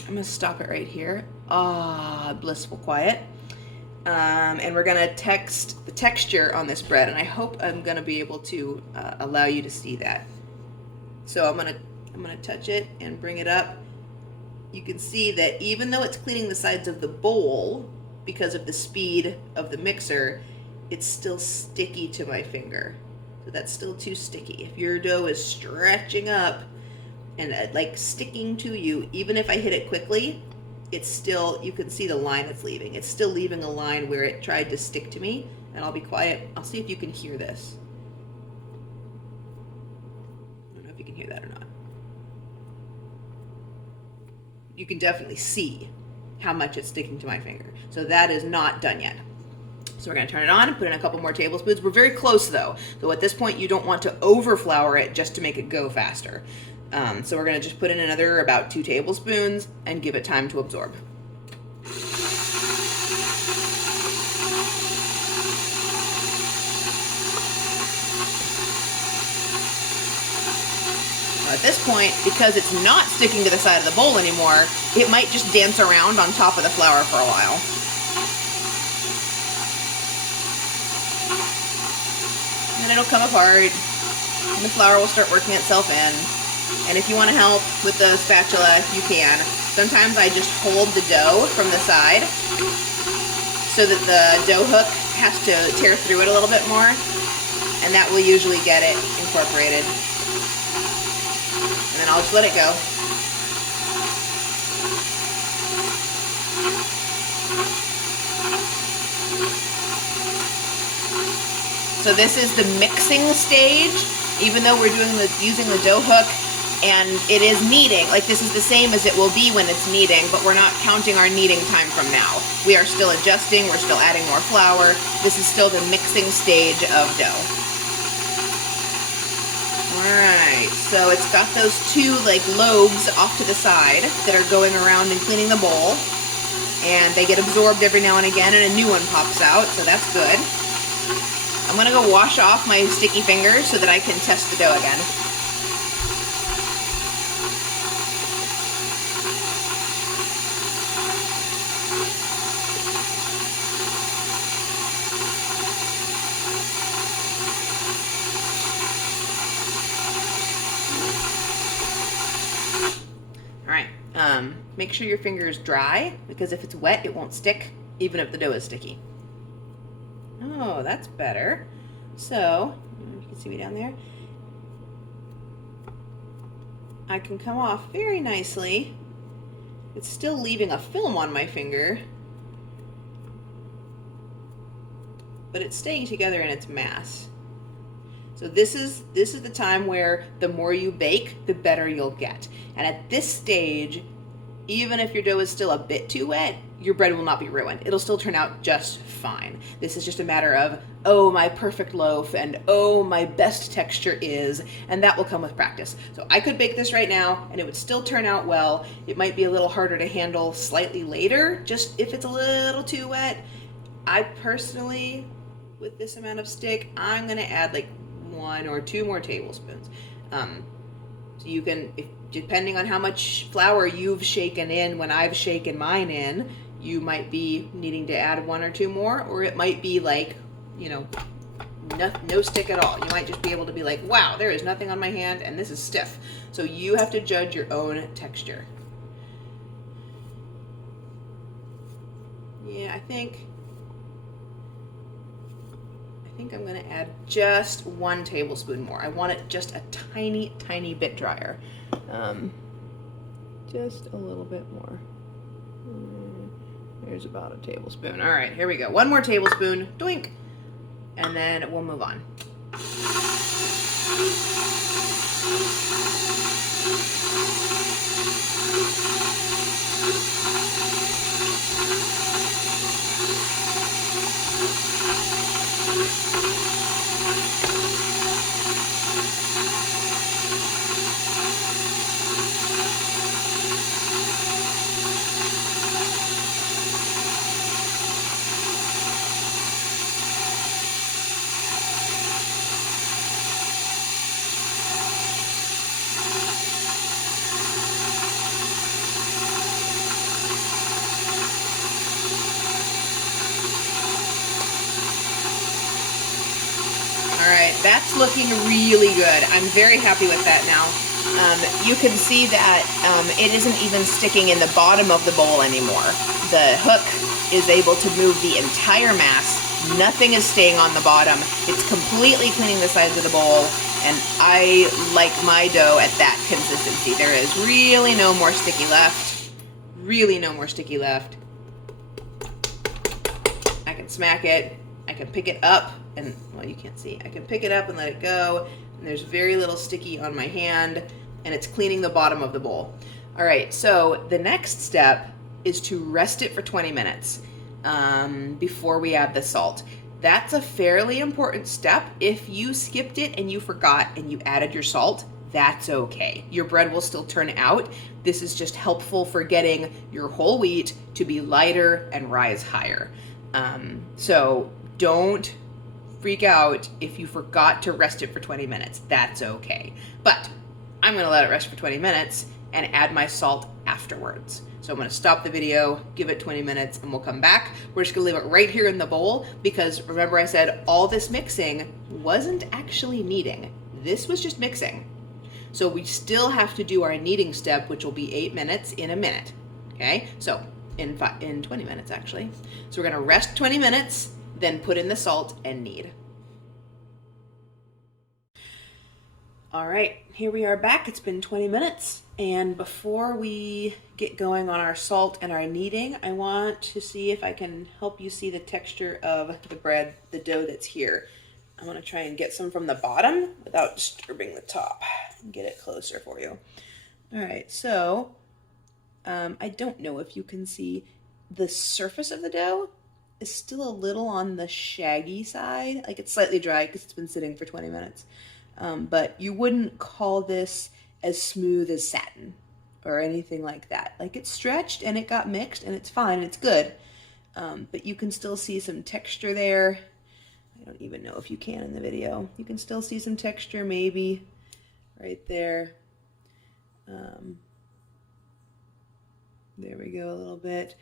I'm gonna stop it right here. Blissful quiet. And we're gonna text the texture on this bread, and I hope I'm gonna be able to allow you to see that. So I'm gonna touch it and bring it up. You can see that even though it's cleaning the sides of the bowl because of the speed of the mixer, it's still sticky to my finger. So that's still too sticky. If your dough is stretching up and like sticking to you, even if I hit it quickly, it's still, you can see the line it's leaving. It's still leaving a line where it tried to stick to me. And I'll be quiet. I'll see if you can hear this. I don't know if you can hear that or not. You can definitely see how much it's sticking to my finger. So that is not done yet. So we're going to turn it on and put in a couple more tablespoons. We're very close though. So at this point you don't want to overflour it just to make it go faster. So we're going to just put in another about 2 tablespoons and give it time to absorb. At this point, because it's not sticking to the side of the bowl anymore, it might just dance around on top of the flour for a while. And then it'll come apart, and the flour will start working itself in. And if you want to help with the spatula, you can. Sometimes I just hold the dough from the side so that the dough hook has to tear through it a little bit more, and that will usually get it incorporated. And then I'll just let it go. So this is the mixing stage, even though we're using the dough hook, and it is kneading. Like, this is the same as it will be when it's kneading, but we're not counting our kneading time from now. We are still adjusting, we're still adding more flour. This is still the mixing stage of dough. Alright, So it's got those two like lobes off to the side that are going around and cleaning the bowl. And they get absorbed every now and again and a new one pops out, so that's good. I'm gonna go wash off my sticky fingers so that I can test the dough again. Make sure your finger is dry, because if it's wet, it won't stick, even if the dough is sticky. Oh, that's better. So, you can see me down there. I can come off very nicely. It's still leaving a film on my finger, but it's staying together in its mass. So this is the time where the more you bake, the better you'll get. And at this stage, even if your dough is still a bit too wet, your bread will not be ruined. It'll still turn out just fine. This is just a matter of, oh, my perfect loaf, and oh, my best texture is, and that will come with practice. So I could bake this right now, and it would still turn out well. It might be a little harder to handle slightly later, just if it's a little too wet. I personally, with this amount of stick, I'm gonna add like 1 or 2 more tablespoons. So you can, depending on how much flour you've shaken in when I've shaken mine in, you might be needing to add 1 or 2 more, or it might be like, you know, no stick at all. You might just be able to be like, wow, there is nothing on my hand and this is stiff. So you have to judge your own texture. Yeah, I think I'm gonna add just 1 tablespoon more. I want it just a tiny, tiny bit drier. Just a little bit more. There's about a tablespoon. All right, here we go. 1 more tablespoon, doink, and then we'll move on. That's looking really good. I'm very happy with that now. You can see that it isn't even sticking in the bottom of the bowl anymore. The hook is able to move the entire mass. Nothing is staying on the bottom. It's completely cleaning the sides of the bowl, and I like my dough at that consistency. There is really no more sticky left. Really no more sticky left. I can smack it. I can pick it up and, well, you can't see. I can pick it up and let it go, and there's very little sticky on my hand, and it's cleaning the bottom of the bowl. All right, so the next step is to rest it for 20 minutes before we add the salt. That's a fairly important step. If you skipped it and you forgot and you added your salt, that's okay. Your bread will still turn out. This is just helpful for getting your whole wheat to be lighter and rise higher. So don't freak out if you forgot to rest it for 20 minutes. That's okay. But I'm gonna let it rest for 20 minutes and add my salt afterwards. So I'm gonna stop the video, give it 20 minutes, and we'll come back. We're just gonna leave it right here in the bowl, because remember I said all this mixing wasn't actually kneading. This was just mixing. So we still have to do our kneading step, which will be 8 minutes in a minute, okay? So in 20 minutes actually. So we're gonna rest 20 minutes, then put in the salt and knead. All right, here we are back. It's been 20 minutes. And before we get going on our salt and our kneading, I want to see if I can help you see the texture of the bread, the dough that's here. I want to try and get some from the bottom without disturbing the top and get it closer for you. All right, so I don't know if you can see the surface of the dough is still a little on the shaggy side. Like, it's slightly dry because it's been sitting for 20 minutes. but you wouldn't call this as smooth as satin or anything like that. Like, it's stretched and it got mixed and it's fine, it's good. But you can still see some texture there. I don't even know if you can in the video. You can still see some texture maybe right there. There we go a little bit.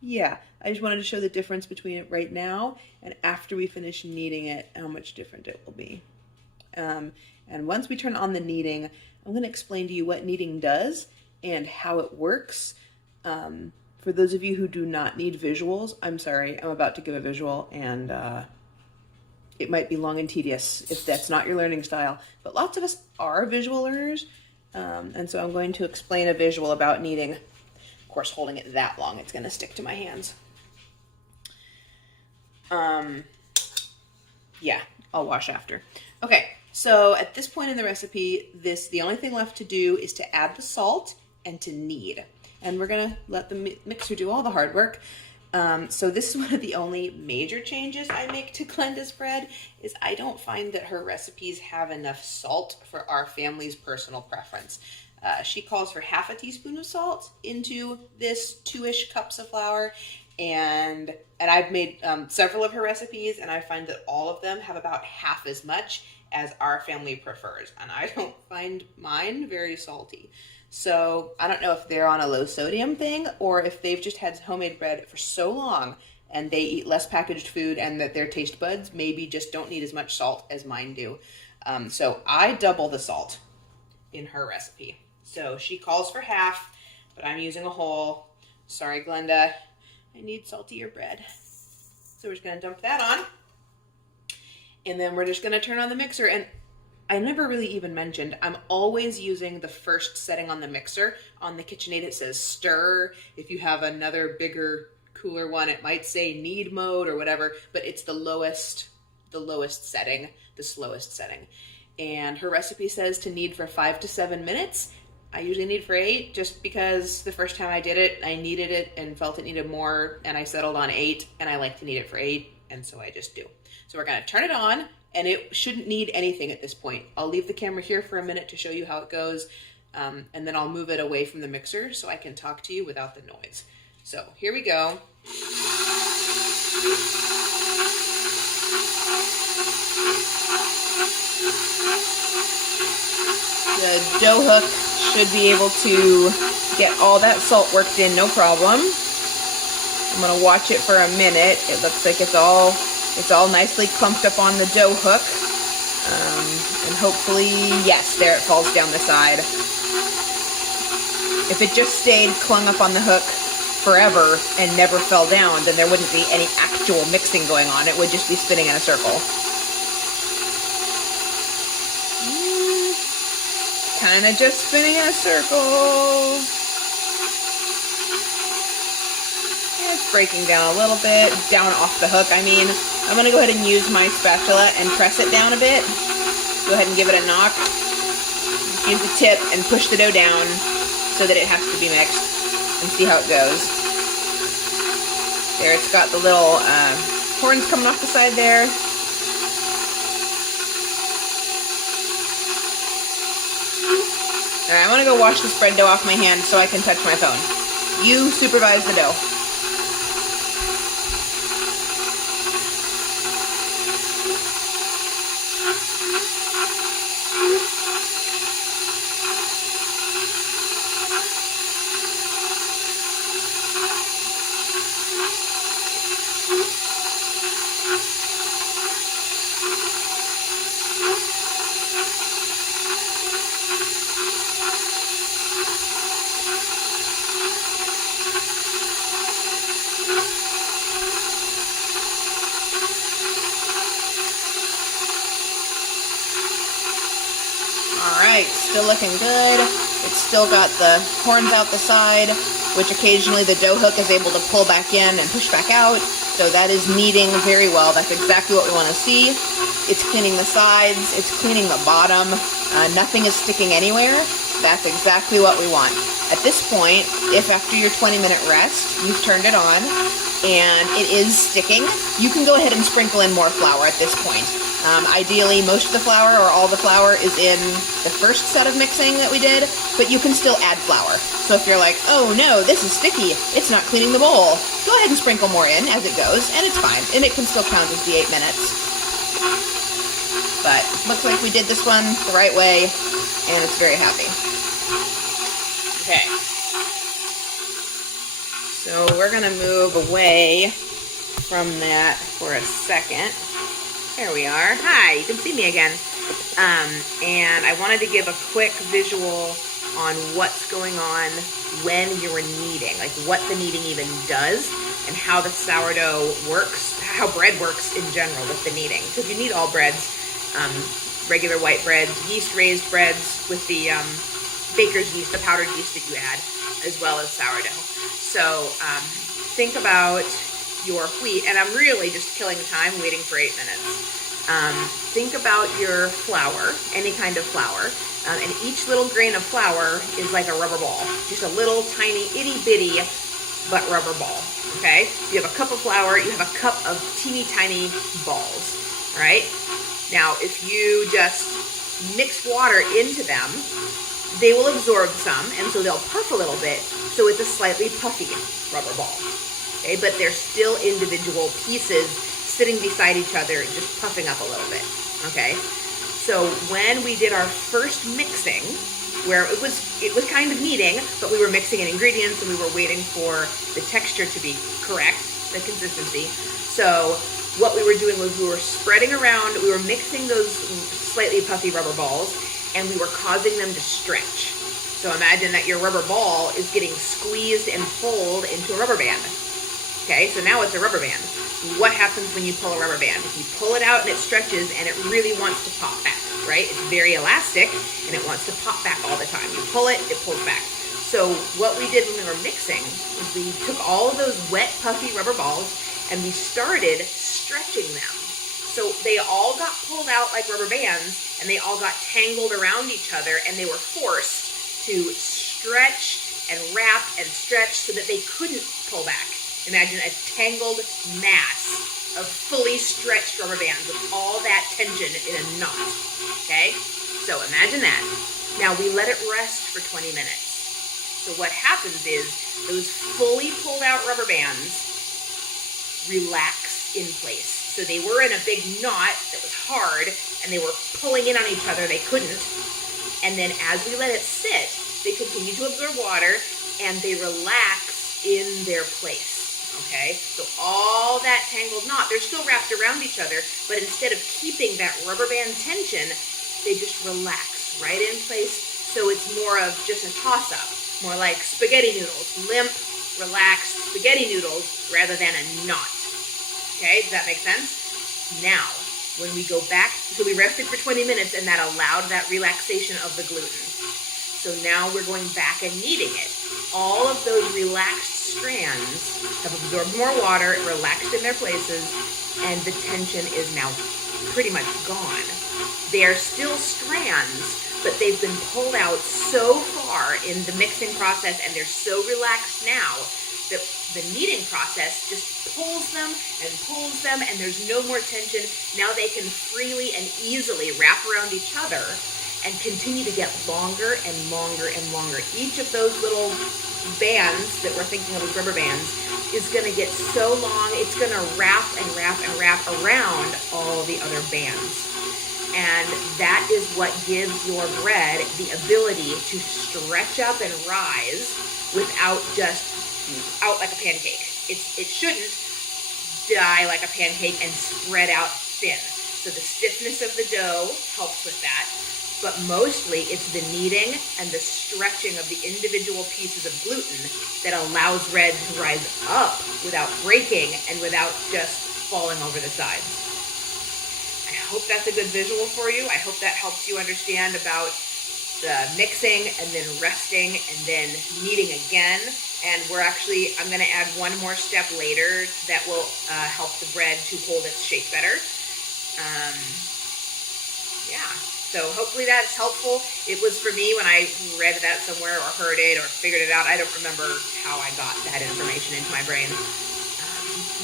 Yeah, I just wanted to show the difference between it right now and after we finish kneading it, how much different it will be. And once we turn on the kneading, I'm going to explain to you what kneading does and how it works. For those of you who do not need visuals, I'm sorry, I'm about to give a visual, and it might be long and tedious if that's not your learning style, but lots of us are visual learners, and so I'm going to explain a visual about kneading. Of course, holding it that long, it's going to stick to my hands. Yeah, I'll wash after. Okay, so at this point in the recipe, the only thing left to do is to add the salt and to knead. And we're gonna let the mixer do all the hard work. So this is one of the only major changes I make to Glenda's bread, is I don't find that her recipes have enough salt for our family's personal preference. She calls for half a teaspoon of salt into this 2-ish cups of flour, and I've made several of her recipes, and I find that all of them have about half as much as our family prefers, and I don't find mine very salty. So I don't know if they're on a low sodium thing or if they've just had homemade bread for so long and they eat less packaged food and that their taste buds maybe just don't need as much salt as mine do. So I double the salt in her recipe. So she calls for half, but I'm using a whole. Sorry, Glenda, I need saltier bread. So we're just gonna dump that on. And then we're just gonna turn on the mixer. And I never really even mentioned, I'm always using the first setting on the mixer. On the KitchenAid it says stir. If you have another bigger, cooler one, it might say knead mode or whatever, but it's the lowest setting, the slowest setting. And her recipe says to knead for 5 to 7 minutes. I usually knead for 8 just because the first time I did it, I kneaded it and felt it needed more, and I settled on 8, and I like to knead it for 8, and so I just do. So we're gonna turn it on, and it shouldn't need anything at this point. I'll leave the camera here for a minute to show you how it goes, and then I'll move it away from the mixer so I can talk to you without the noise. So here we go. The dough hook should be able to get all that salt worked in, no problem. I'm gonna watch it for a minute. It looks like it's all nicely clumped up on the dough hook. And hopefully, yes, there it falls down the side. If it just stayed clung up on the hook forever and never fell down, then there wouldn't be any actual mixing going on. It would just be spinning in a circle. Kind of just spinning in a circle. It's breaking down a little bit, down off the hook. I mean, I'm gonna go ahead and use my spatula and press it down a bit. Go ahead and give it a knock. Just use the tip and push the dough down so that it has to be mixed, and see how it goes. There, it's got the little horns coming off the side there. Alright, I'm gonna go wash this bread dough off my hand so I can touch my phone. You supervise the dough. Alright, still looking good. It's still got the horns out the side, which occasionally the dough hook is able to pull back in and push back out. So that is kneading very well. That's exactly what we want to see. It's cleaning the sides, it's cleaning the bottom. Nothing is sticking anywhere. That's exactly what we want. At this point, if after your 20-minute rest, you've turned it on and it is sticking, you can go ahead and sprinkle in more flour at this point. Ideally, most of the flour or all the flour is in the first set of mixing that we did, but you can still add flour. So if you're like, oh no, this is sticky, it's not cleaning the bowl, go ahead and sprinkle more in as it goes, and it's fine. And it can still count as the 8 minutes. But looks like we did this one the right way, and it's very happy. Okay. So we're gonna move away from that for a second. There we are. Hi, you can see me again. And I wanted to give a quick visual on what's going on when you're kneading, like what the kneading even does and how the sourdough works, how bread works in general with the kneading. Because you need all breads, regular white breads, yeast-raised breads with the baker's yeast, the powdered yeast that you add, as well as sourdough. So think about your wheat, and I'm really just killing time waiting for 8 minutes. Think about your flour, any kind of flour, and each little grain of flour is like a rubber ball, just a little tiny itty bitty but rubber ball. Okay, you have a cup of flour, you have a cup of teeny tiny balls. All right, now if you just mix water into them, they will absorb some, and so they'll puff a little bit, so it's a slightly puffy rubber ball. Okay, but they're still individual pieces sitting beside each other, just puffing up a little bit. Okay, so when we did our first mixing, where it was kind of kneading, but we were mixing in ingredients and we were waiting for the texture to be correct, the consistency. So what we were doing was we were spreading around, we were mixing those slightly puffy rubber balls, and we were causing them to stretch. So imagine that your rubber ball is getting squeezed and pulled into a rubber band. Okay, so now it's a rubber band. What happens when you pull a rubber band? You pull it out and it stretches and it really wants to pop back, right? It's very elastic and it wants to pop back all the time. You pull it, it pulls back. So what we did when we were mixing is we took all of those wet, puffy rubber balls and we started stretching them. So they all got pulled out like rubber bands and they all got tangled around each other and they were forced to stretch and wrap and stretch so that they couldn't pull back. Imagine a tangled mass of fully stretched rubber bands with all that tension in a knot. Okay? So imagine that. Now we let it rest for 20 minutes. So what happens is those fully pulled out rubber bands relax in place. So they were in a big knot that was hard and they were pulling in on each other. They couldn't. And then as we let it sit, they continue to absorb water and they relax in their place. Okay, so all that tangled knot, they're still wrapped around each other, but instead of keeping that rubber band tension, they just relax right in place. So it's more of just a toss-up, more like spaghetti noodles, limp, relaxed spaghetti noodles rather than a knot. Okay, does that make sense? Now, when we go back, so we rested for 20 minutes and that allowed that relaxation of the gluten. So now we're going back and kneading it. All of those relaxed strands have absorbed more water, relaxed in their places, and the tension is now pretty much gone. They are still strands, but they've been pulled out so far in the mixing process and they're so relaxed now that the kneading process just pulls them and there's no more tension. Now they can freely and easily wrap around each other and continue to get longer and longer and longer. Each of those little bands that we're thinking of as rubber bands is going to get so long, it's going to wrap and wrap and wrap around all the other bands. And that is what gives your bread the ability to stretch up and rise without just out like a pancake. It shouldn't die like a pancake and spread out thin. So the stiffness of the dough helps with that. But mostly it's the kneading and the stretching of the individual pieces of gluten that allows bread to rise up without breaking and without just falling over the sides. I hope that's a good visual for you. I hope that helps you understand about the mixing and then resting and then kneading again. And I'm going to add one more step later that will help the bread to hold its shape better. Yeah. So hopefully that's helpful. It was for me when I read that somewhere or heard it or figured it out. I don't remember how I got that information into my brain.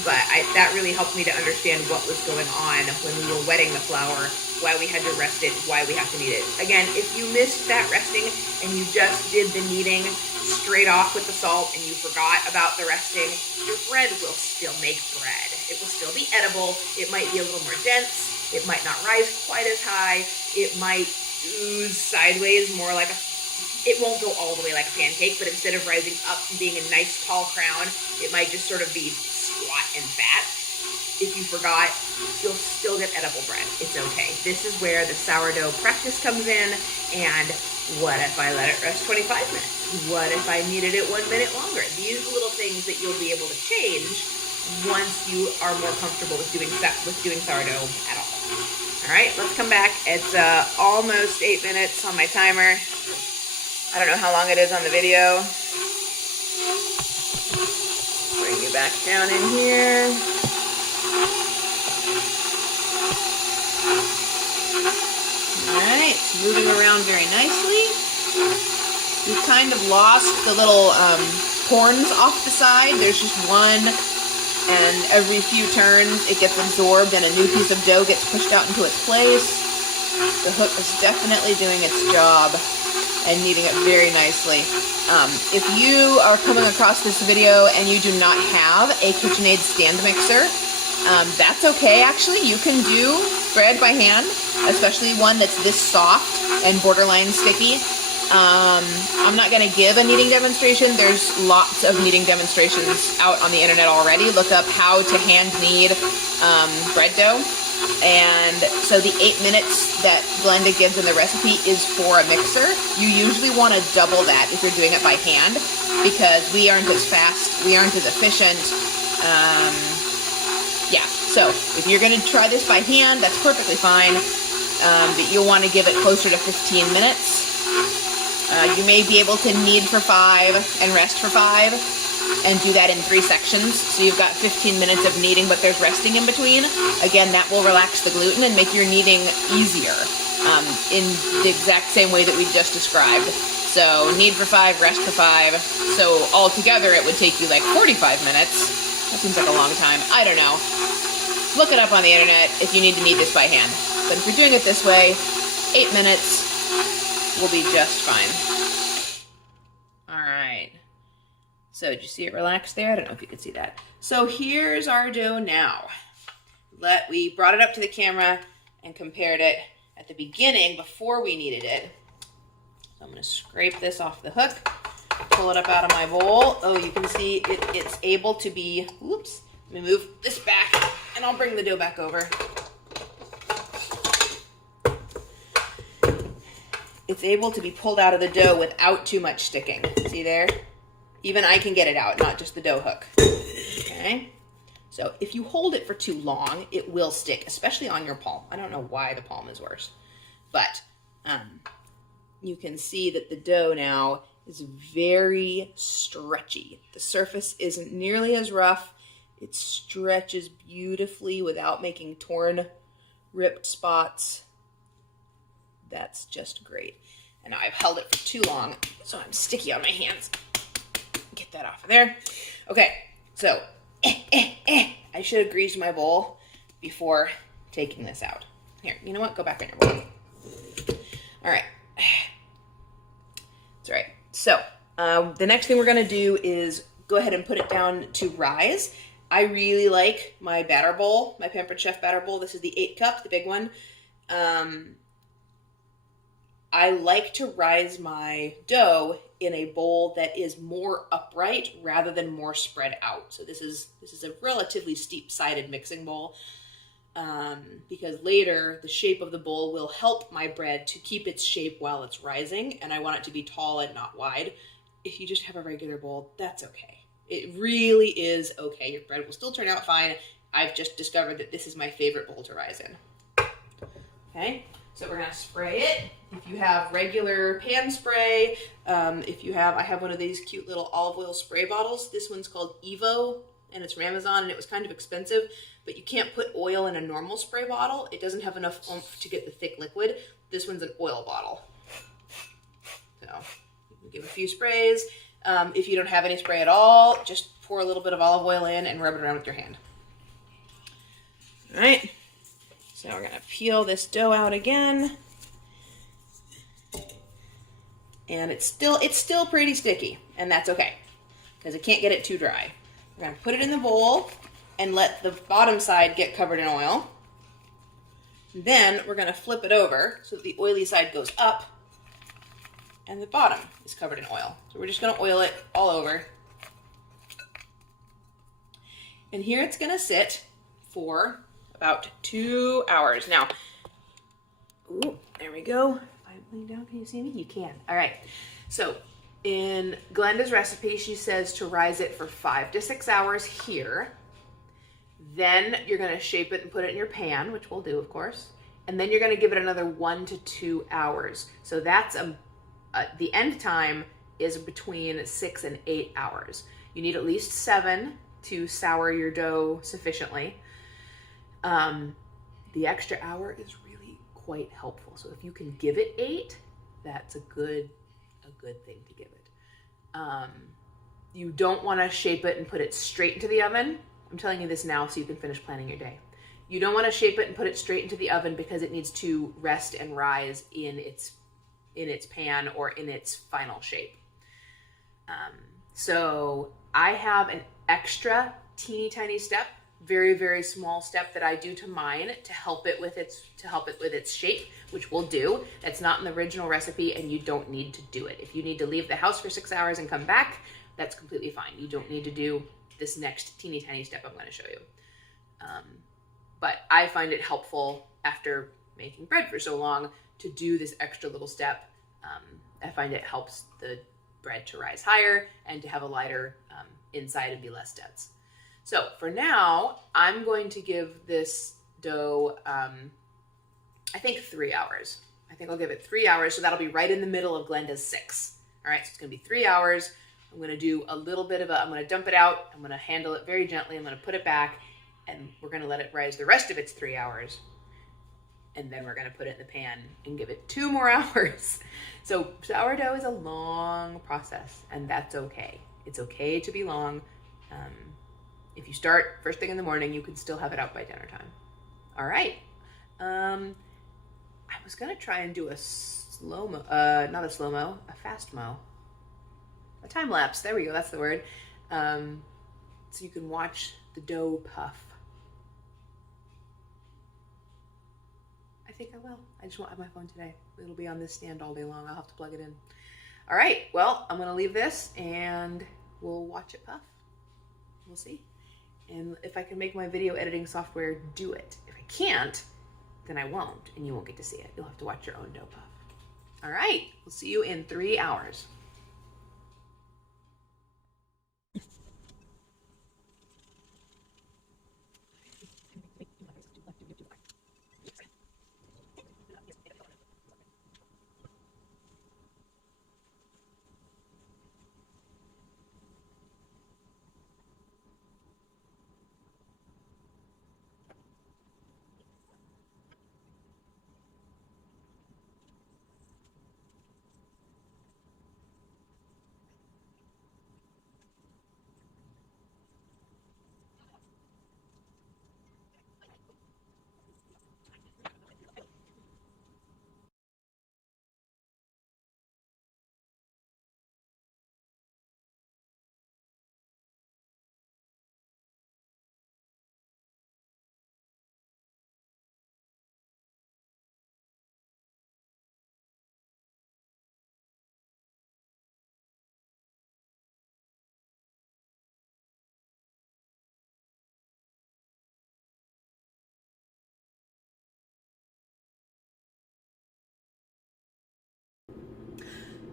but that really helped me to understand what was going on when we were wetting the flour, why we had to rest it, why we have to knead it. Again, if you missed that resting and you just did the kneading straight off with the salt and you forgot about the resting, your bread will still make bread. It will still be edible. It might be a little more dense. It might not rise quite as high. It might ooze sideways more like it won't go all the way like a pancake, but instead of rising up and being a nice tall crown, it might just sort of be squat and fat. If you forgot, you'll still get edible bread. It's okay. This is where the sourdough practice comes in. And what if I let it rest 25 minutes? What if I kneaded it 1 minute longer? These are little things that you'll be able to change once you are more comfortable with doing sourdough at all. All right, let's come back. It's almost 8 minutes on my timer. I don't know how long it is on the video. Bring you back down in here. Alright, it's moving around very nicely. We've kind of lost the little horns off the side. There's just one, and every few turns it gets absorbed and a new piece of dough gets pushed out into its place. The hook is definitely doing its job and kneading it very nicely. If you are coming across this video and you do not have a KitchenAid stand mixer, that's okay actually. You can do bread by hand, especially one that's this soft and borderline sticky. I'm not going to give a kneading demonstration. There's lots of kneading demonstrations out on the internet already. Look up how to hand knead bread dough. And so the 8 minutes that Glenda gives in the recipe is for a mixer. You usually want to double that if you're doing it by hand, because we aren't as fast, we aren't as efficient. Yeah, so if you're going to try this by hand, that's perfectly fine. But you'll want to give it closer to 15 minutes. You may be able to knead for 5 and rest for 5. And do that in 3 sections. So you've got 15 minutes of kneading, but there's resting in between. Again, that will relax the gluten and make your kneading easier in the exact same way that we just described. So knead for 5, rest for 5. So altogether it would take you like 45 minutes. That seems like a long time. I don't know. Look it up on the internet if you need to knead this by hand. But if you're doing it this way, 8 minutes will be just fine. All right. So did you see it relax there? I don't know if you could see that. So here's our dough now. We brought it up to the camera and compared it at the beginning before we kneaded it. So I'm going to scrape this off the hook, pull it up out of my bowl. Oh, you can see it's able to be, whoops, let me move this back and I'll bring the dough back over. It's able to be pulled out of the dough without too much sticking. See there? Even I can get it out, not just the dough hook. Okay? So if you hold it for too long, it will stick, especially on your palm. I don't know why the palm is worse. But you can see that the dough now is very stretchy. The surface isn't nearly as rough. It stretches beautifully without making torn, ripped spots. That's just great. And I've held it for too long, so I'm sticky on my hands. Get that off of there. Okay, so I should have greased my bowl before taking this out. Here, you know what? Go back in your bowl. All right. That's all right. So the next thing we're going to do is go ahead and put it down to rise. I really like my batter bowl, my Pampered Chef batter bowl. This is the 8 cup, the big one. I like to rise my dough in a bowl that is more upright rather than more spread out. So this is a relatively steep-sided mixing bowl because later the shape of the bowl will help my bread to keep its shape while it's rising, and I want it to be tall and not wide. If you just have a regular bowl, that's okay. It really is okay. Your bread will still turn out fine. I've just discovered that this is my favorite bowl to rise in. Okay, so we're gonna spray it. If you have regular pan spray, I have one of these cute little olive oil spray bottles. This one's called Evo, and it's from Amazon, and it was kind of expensive, but you can't put oil in a normal spray bottle. It doesn't have enough oomph to get the thick liquid. This one's an oil bottle. So you can give a few sprays. If you don't have any spray at all, just pour a little bit of olive oil in and rub it around with your hand. All right, so we're gonna peel this dough out again. And it's still pretty sticky, and that's okay, because I can't get it too dry. We're gonna put it in the bowl and let the bottom side get covered in oil. Then we're gonna flip it over so that the oily side goes up and the bottom is covered in oil. So we're just gonna oil it all over. And here it's gonna sit for about 2 hours. Now, ooh, there we go. If I'm laying down, can you see me? You can. All right. So in Glenda's recipe, she says to rise it for 5 to 6 hours here. Then you're gonna shape it and put it in your pan, which we'll do, of course. And then you're gonna give it another 1 to 2 hours. So that's the end time is between 6 and 8 hours. You need at least 7 to sour your dough sufficiently. The extra hour is really quite helpful. So if you can give it 8, that's a good thing to give it. You don't want to shape it and put it straight into the oven. I'm telling you this now so you can finish planning your day. You don't want to shape it and put it straight into the oven because it needs to rest and rise in its pan or in its final shape. So I have an extra teeny tiny step, very, very small step that I do to mine to help it with its shape, which we'll do. That's not in the original recipe, and you don't need to do it. If you need to leave the house for 6 hours and come back, that's completely fine. You don't need to do this next teeny tiny step I'm going to show you. But I find it helpful after making bread for so long to do this extra little step. I find it helps the bread to rise higher and to have a lighter inside and be less dense. So for now, I'm going to give this dough, I think 3 hours. I think I'll give it 3 hours, so that'll be right in the middle of Glenda's 6. All right, so it's gonna be 3 hours. I'm gonna do a little bit of I'm gonna dump it out, I'm gonna handle it very gently, I'm gonna put it back, and we're gonna let it rise the rest of its 3 hours. And then we're gonna put it in the pan and give it 2 more hours. So sourdough is a long process, and that's okay. It's okay to be long. If you start first thing in the morning, you can still have it out by dinner time. All right. I was gonna try and do a slow-mo, not a slow-mo, a fast-mo. A time lapse, there we go, that's the word. So you can watch the dough puff. I think I will. I just won't have my phone today. It'll be on this stand all day long. I'll have to plug it in. All right, well, I'm gonna leave this and we'll watch it puff. We'll see. And if I can make my video editing software do it. If I can't, then I won't, and you won't get to see it. You'll have to watch your own dough puff. All right, we'll see you in 3 hours.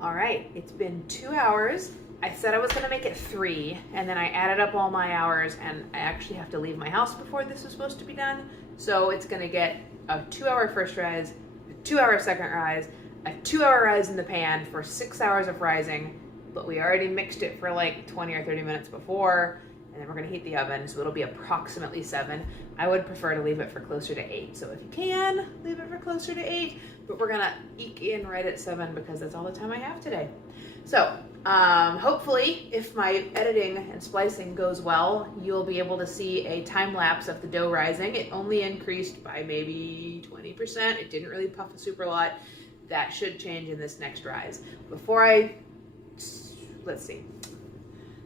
All right, it's been 2 hours. I said I was gonna make it 3, and then I added up all my hours, and I actually have to leave my house before this is supposed to be done. So it's gonna get a 2-hour first rise, a 2-hour second rise, a 2-hour rise in the pan for 6 hours of rising, but we already mixed it for like 20 or 30 minutes before, and then we're gonna heat the oven, so it'll be approximately 7. I would prefer to leave it for closer to 8. So if you can, leave it for closer to 8, but we're gonna eke in right at 7 because that's all the time I have today. So hopefully if my editing and splicing goes well, you'll be able to see a time lapse of the dough rising. It only increased by maybe 20%. It didn't really puff a super lot. That should change in this next rise. Let's see.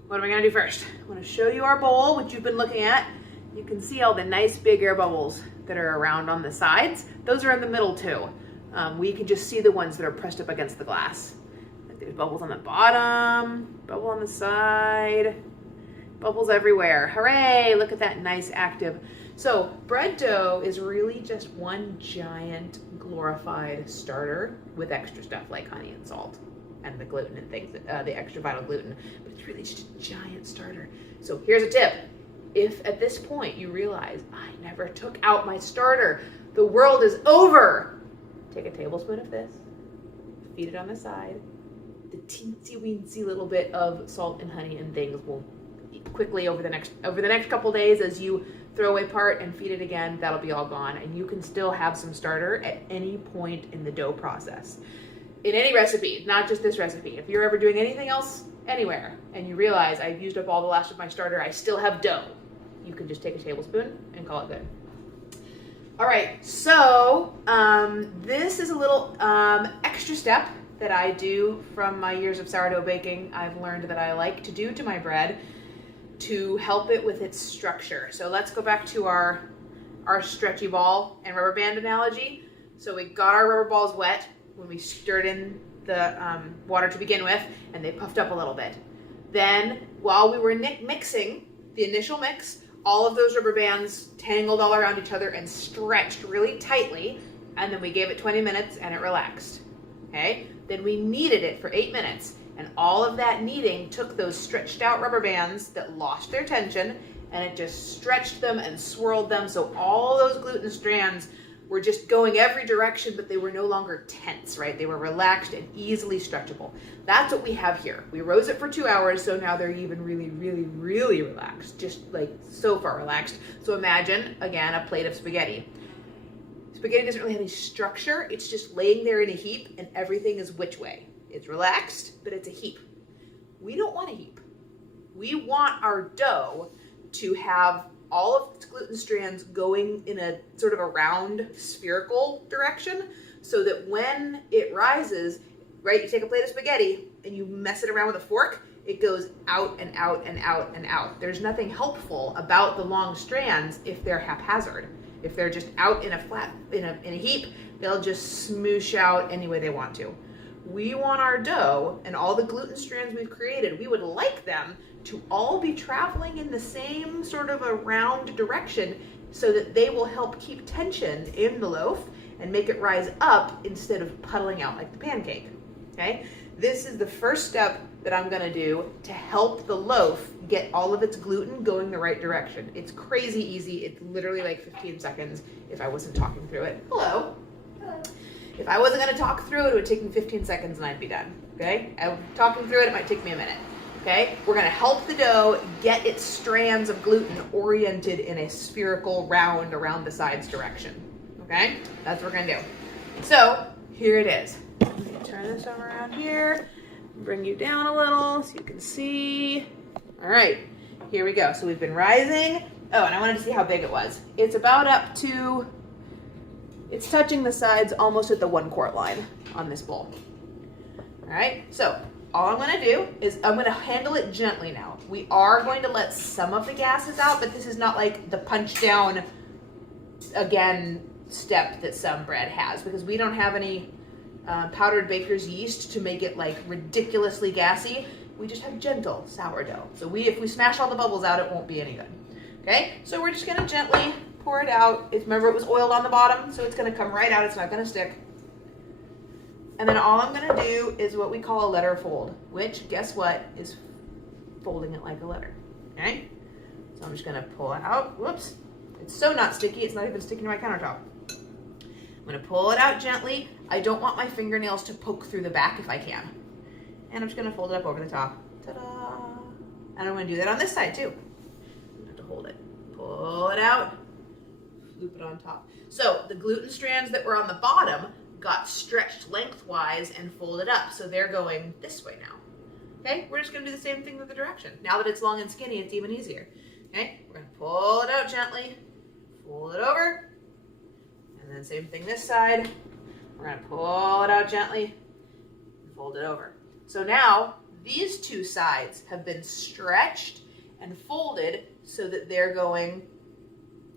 What am I gonna do first? I'm gonna show you our bowl, which you've been looking at. You can see all the nice big air bubbles that are around on the sides. Those are in the middle too. We can just see the ones that are pressed up against the glass. There's bubbles on the bottom, bubble on the side, bubbles everywhere. Hooray, look at that nice active. So bread dough is really just one giant glorified starter with extra stuff like honey and salt and the gluten and things, the extra vital gluten, but it's really just a giant starter. So here's a tip. If at this point you realize, I never took out my starter, the world is over, take a tablespoon of this, feed it on the side. The teensy weensy little bit of salt and honey and things will quickly over the next couple days, as you throw away part and feed it again, that'll be all gone, and you can still have some starter at any point in the dough process. In any recipe, not just this recipe. If you're ever doing anything else anywhere and you realize I've used up all the last of my starter, I still have dough, you can just take a tablespoon and call it good. All right, so this is a little extra step that I do from my years of sourdough baking. I've learned that I like to do to my bread to help it with its structure. So let's go back to our stretchy ball and rubber band analogy. So we got our rubber balls wet when we stirred in the water to begin with, and they puffed up a little bit. Then while we were mixing the initial mix, all of those rubber bands tangled all around each other and stretched really tightly, and then we gave it 20 minutes and it relaxed. Okay? Then we kneaded it for 8 minutes, and all of that kneading took those stretched out rubber bands that lost their tension, and it just stretched them and swirled them, so all those gluten strands were just going every direction, but they were no longer tense, right? They were relaxed and easily stretchable. That's what we have here. We rose it for 2 hours, so now they're even really, really, really relaxed, just like so far relaxed. So imagine, again, a plate of spaghetti. Spaghetti doesn't really have any structure. It's just laying there in a heap, and everything is which way. It's relaxed, but it's a heap. We don't want a heap. We want our dough to have all of its gluten strands going in a sort of a round spherical direction, so that when it rises, right, you take a plate of spaghetti and you mess it around with a fork, it goes out and out and out and out. There's nothing helpful about the long strands if they're haphazard. If they're just out in a heap, they'll just smoosh out any way they want to. We want our dough and all the gluten strands we've created, we would like them to all be traveling in the same sort of a round direction, so that they will help keep tension in the loaf and make it rise up instead of puddling out like the pancake. Okay? This is the first step that I'm gonna do to help the loaf get all of its gluten going the right direction. It's crazy easy. It's literally like 15 seconds if I wasn't talking through it. Hello. Hello. If I wasn't gonna talk through it, it would take me 15 seconds and I'd be done. Okay? Talking through it, it might take me a minute. Okay? We're gonna help the dough get its strands of gluten oriented in a spherical round around the sides direction. Okay? That's what we're gonna do. So, here it is. Let me turn this over around here, bring you down a little so you can see. All right, here we go. So we've been rising. Oh, and I wanted to see how big it was. It's about up to, it's touching the sides almost at the 1 quart line on this bowl. All right, so all I'm gonna do is I'm gonna handle it gently now. We are going to let some of the gases out, but this is not like the punch down again step that some bread has, because we don't have any powdered baker's yeast to make it like ridiculously gassy. We just have gentle sourdough. So if we smash all the bubbles out, it won't be any good. Okay, so we're just gonna gently pour it out. Remember, it was oiled on the bottom, so it's gonna come right out. It's not gonna stick. And then all I'm gonna do is what we call a letter fold, which, guess what, is folding it like a letter. Okay, so I'm just gonna pull it out. Whoops, it's so not sticky, it's not even sticking to my countertop. I'm gonna pull it out gently. I don't want my fingernails to poke through the back if I can. And I'm just gonna fold it up over the top. Ta-da! And I'm gonna do that on this side too. I have to hold it. Pull it out, loop it on top. So the gluten strands that were on the bottom got stretched lengthwise and folded up. So they're going this way now. Okay, we're just gonna do the same thing with the direction. Now that it's long and skinny, it's even easier. Okay, we're gonna pull it out gently, fold it over, and then same thing this side. We're gonna pull it out gently and fold it over. So now these two sides have been stretched and folded so that they're going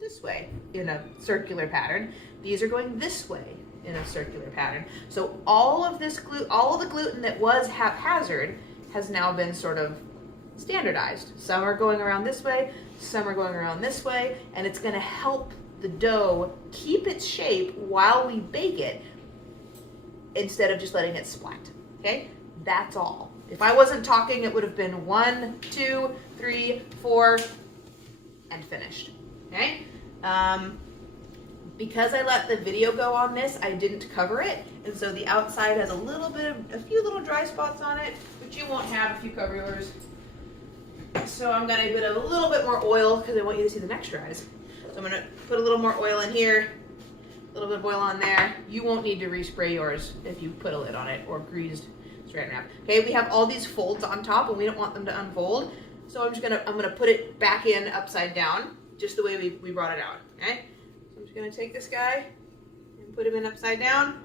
this way in a circular pattern. These are going this way in a circular pattern. So all of this all of the gluten that was haphazard has now been sort of standardized. Some are going around this way, some are going around this way, and it's gonna help the dough keep its shape while we bake it instead of just letting it splat, okay? That's all. If I wasn't talking, it would have been 1, 2, 3, 4, and finished, okay? Because I let the video go on this, I didn't cover it, and so the outside has a few little dry spots on it, which you won't have if you cover yours. So I'm gonna put a little bit more oil because I want you to see the next rise. So I'm gonna put a little more oil in here, a little bit of oil on there. You won't need to respray yours if you put a lid on it or greased straight wrap. Okay, we have all these folds on top and we don't want them to unfold. So I'm gonna put it back in upside down, just the way we brought it out, okay? So I'm just gonna take this guy and put him in upside down.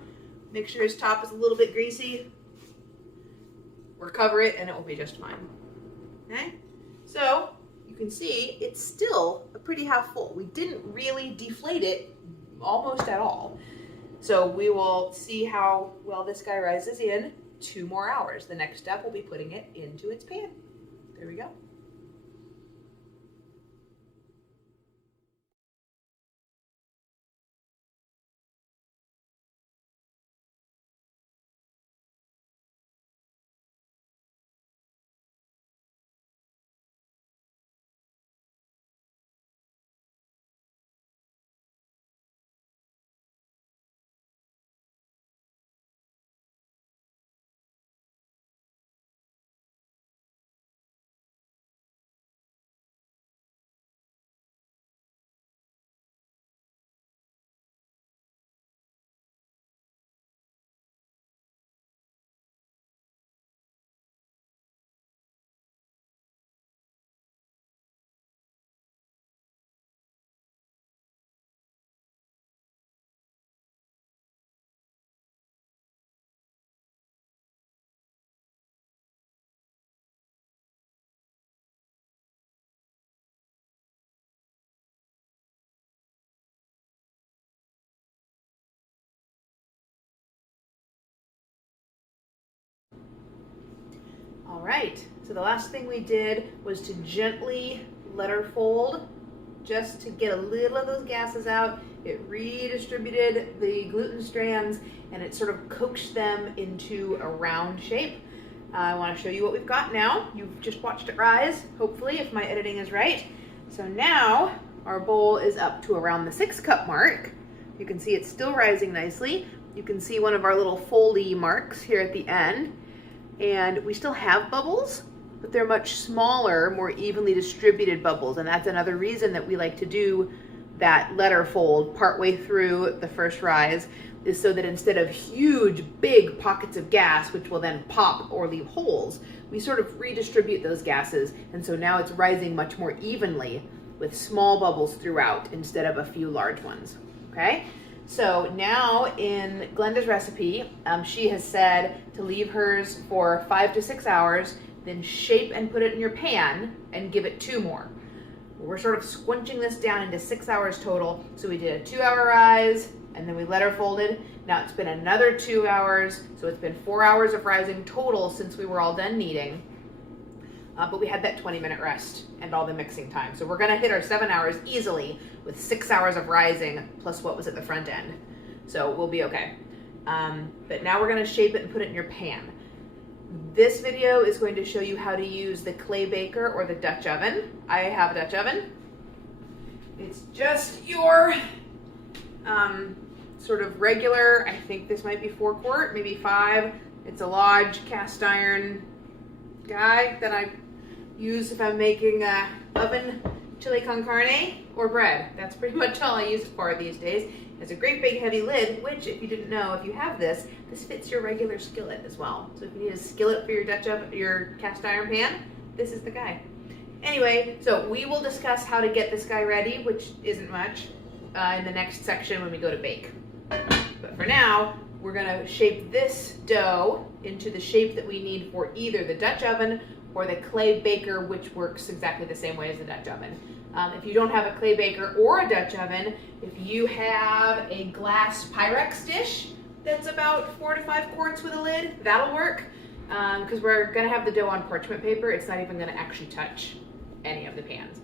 Make sure his top is a little bit greasy. Or cover it and it will be just fine, okay? So you can see it's still a pretty half full. We didn't really deflate it almost at all. So we will see how well this guy rises in 2 more hours. The next step will be putting it into its pan. There we go. All right, so the last thing we did was to gently let her fold just to get a little of those gases out. It redistributed the gluten strands and it sort of coaxed them into a round shape. I want to show you what we've got now. You've just watched it rise, hopefully, if my editing is right. So now our bowl is up to around the 6 cup mark. You can see it's still rising nicely. You can see one of our little foldy marks here at the end. And we still have bubbles, but they're much smaller, more evenly distributed bubbles. And that's another reason that we like to do that letter fold partway through the first rise, is so that instead of huge, big pockets of gas, which will then pop or leave holes, we sort of redistribute those gases. And so now it's rising much more evenly with small bubbles throughout instead of a few large ones, okay? So now in Glenda's recipe, she has said to leave hers for 5 to 6 hours, then shape and put it in your pan and give it 2 more. We're sort of squinching this down into 6 hours total. So we did a 2-hour rise and then we let her folded. Now it's been another 2 hours. So it's been 4 hours of rising total since we were all done kneading. But we had that 20-minute rest and all the mixing time. So we're gonna hit our 7 hours easily with 6 hours of rising plus what was at the front end. So we'll be okay. But now we're gonna shape it and put it in your pan. This video is going to show you how to use the clay baker or the Dutch oven. I have a Dutch oven. It's just your sort of regular, I think this might be 4 quart, maybe 5. It's a Lodge cast iron guy that I use if I'm making oven chili con carne or bread. That's pretty much all I use it for these days. It's a great big heavy lid, which if you didn't know, if you have this fits your regular skillet as well. So if you need a skillet for your cast iron pan, this is the guy. Anyway, so we will discuss how to get this guy ready, which isn't much, in the next section when we go to bake. But for now, we're gonna shape this dough into the shape that we need for either the Dutch oven or the clay baker, which works exactly the same way as the Dutch oven. If you don't have a clay baker or a Dutch oven, if you have a glass Pyrex dish that's about 4 to 5 quarts with a lid, that'll work. Because we're gonna have the dough on parchment paper, it's not even gonna actually touch any of the pans.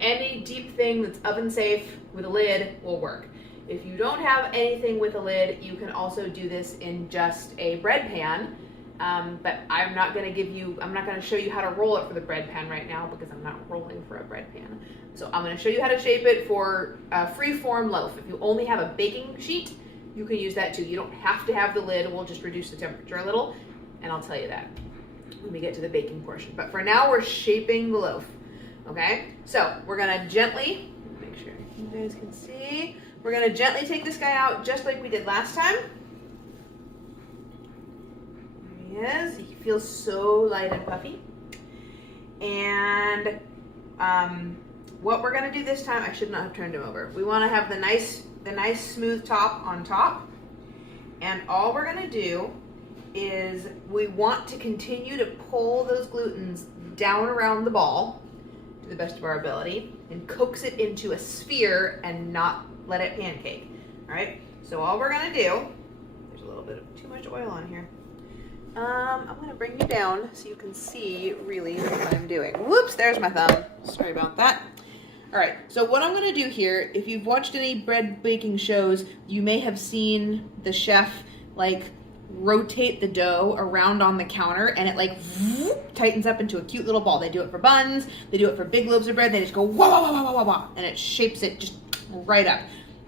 Any deep thing that's oven safe with a lid will work. If you don't have anything with a lid, you can also do this in just a bread pan. But I'm not going to show you how to roll it for the bread pan right now because I'm not rolling for a bread pan. So I'm going to show you how to shape it for a free-form loaf. If you only have a baking sheet, you can use that too. You don't have to have the lid. We'll just reduce the temperature a little, and I'll tell you that when we get to the baking portion. But for now, we're shaping the loaf. Okay? So we're going to gently, make sure you guys can see, we're going to gently take this guy out just like we did last time. Is. He feels so light and puffy. And what we're gonna do this time, I should not have turned him over. We wanna have the nice smooth top on top. And all we're gonna do is we want to continue to pull those glutens down around the ball to the best of our ability and coax it into a sphere and not let it pancake. All right, so all we're gonna do, there's a little bit of too much oil on here. I'm gonna bring you down so you can see really what I'm doing. Whoops, there's my thumb. Sorry about that. All right, so what I'm gonna do here, if you've watched any bread baking shows, you may have seen the chef like rotate the dough around on the counter and it like whoop, tightens up into a cute little ball. They do it for buns, they do it for big loaves of bread, they just go wah, wah, wah, wah, wah, wah, and it shapes it just right up.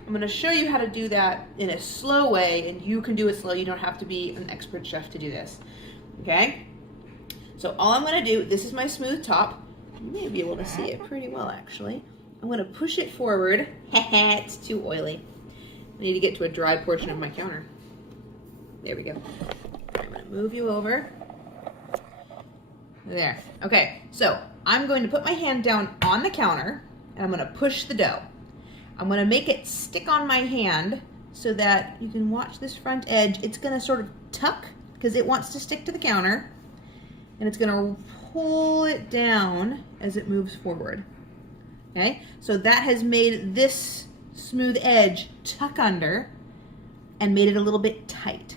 I'm gonna show you how to do that in a slow way, and you can do it slow. You don't have to be an expert chef to do this, okay? So all I'm gonna do, this is my smooth top. You may be able to see it pretty well, actually. I'm gonna push it forward. It's too oily. I need to get to a dry portion of my counter. There we go. I'm gonna move you over. There, okay. So I'm going to put my hand down on the counter, and I'm gonna push the dough. I'm gonna make it stick on my hand so that you can watch this front edge. It's gonna sort of tuck because it wants to stick to the counter, and it's gonna pull it down as it moves forward. Okay, so that has made this smooth edge tuck under and made it a little bit tight.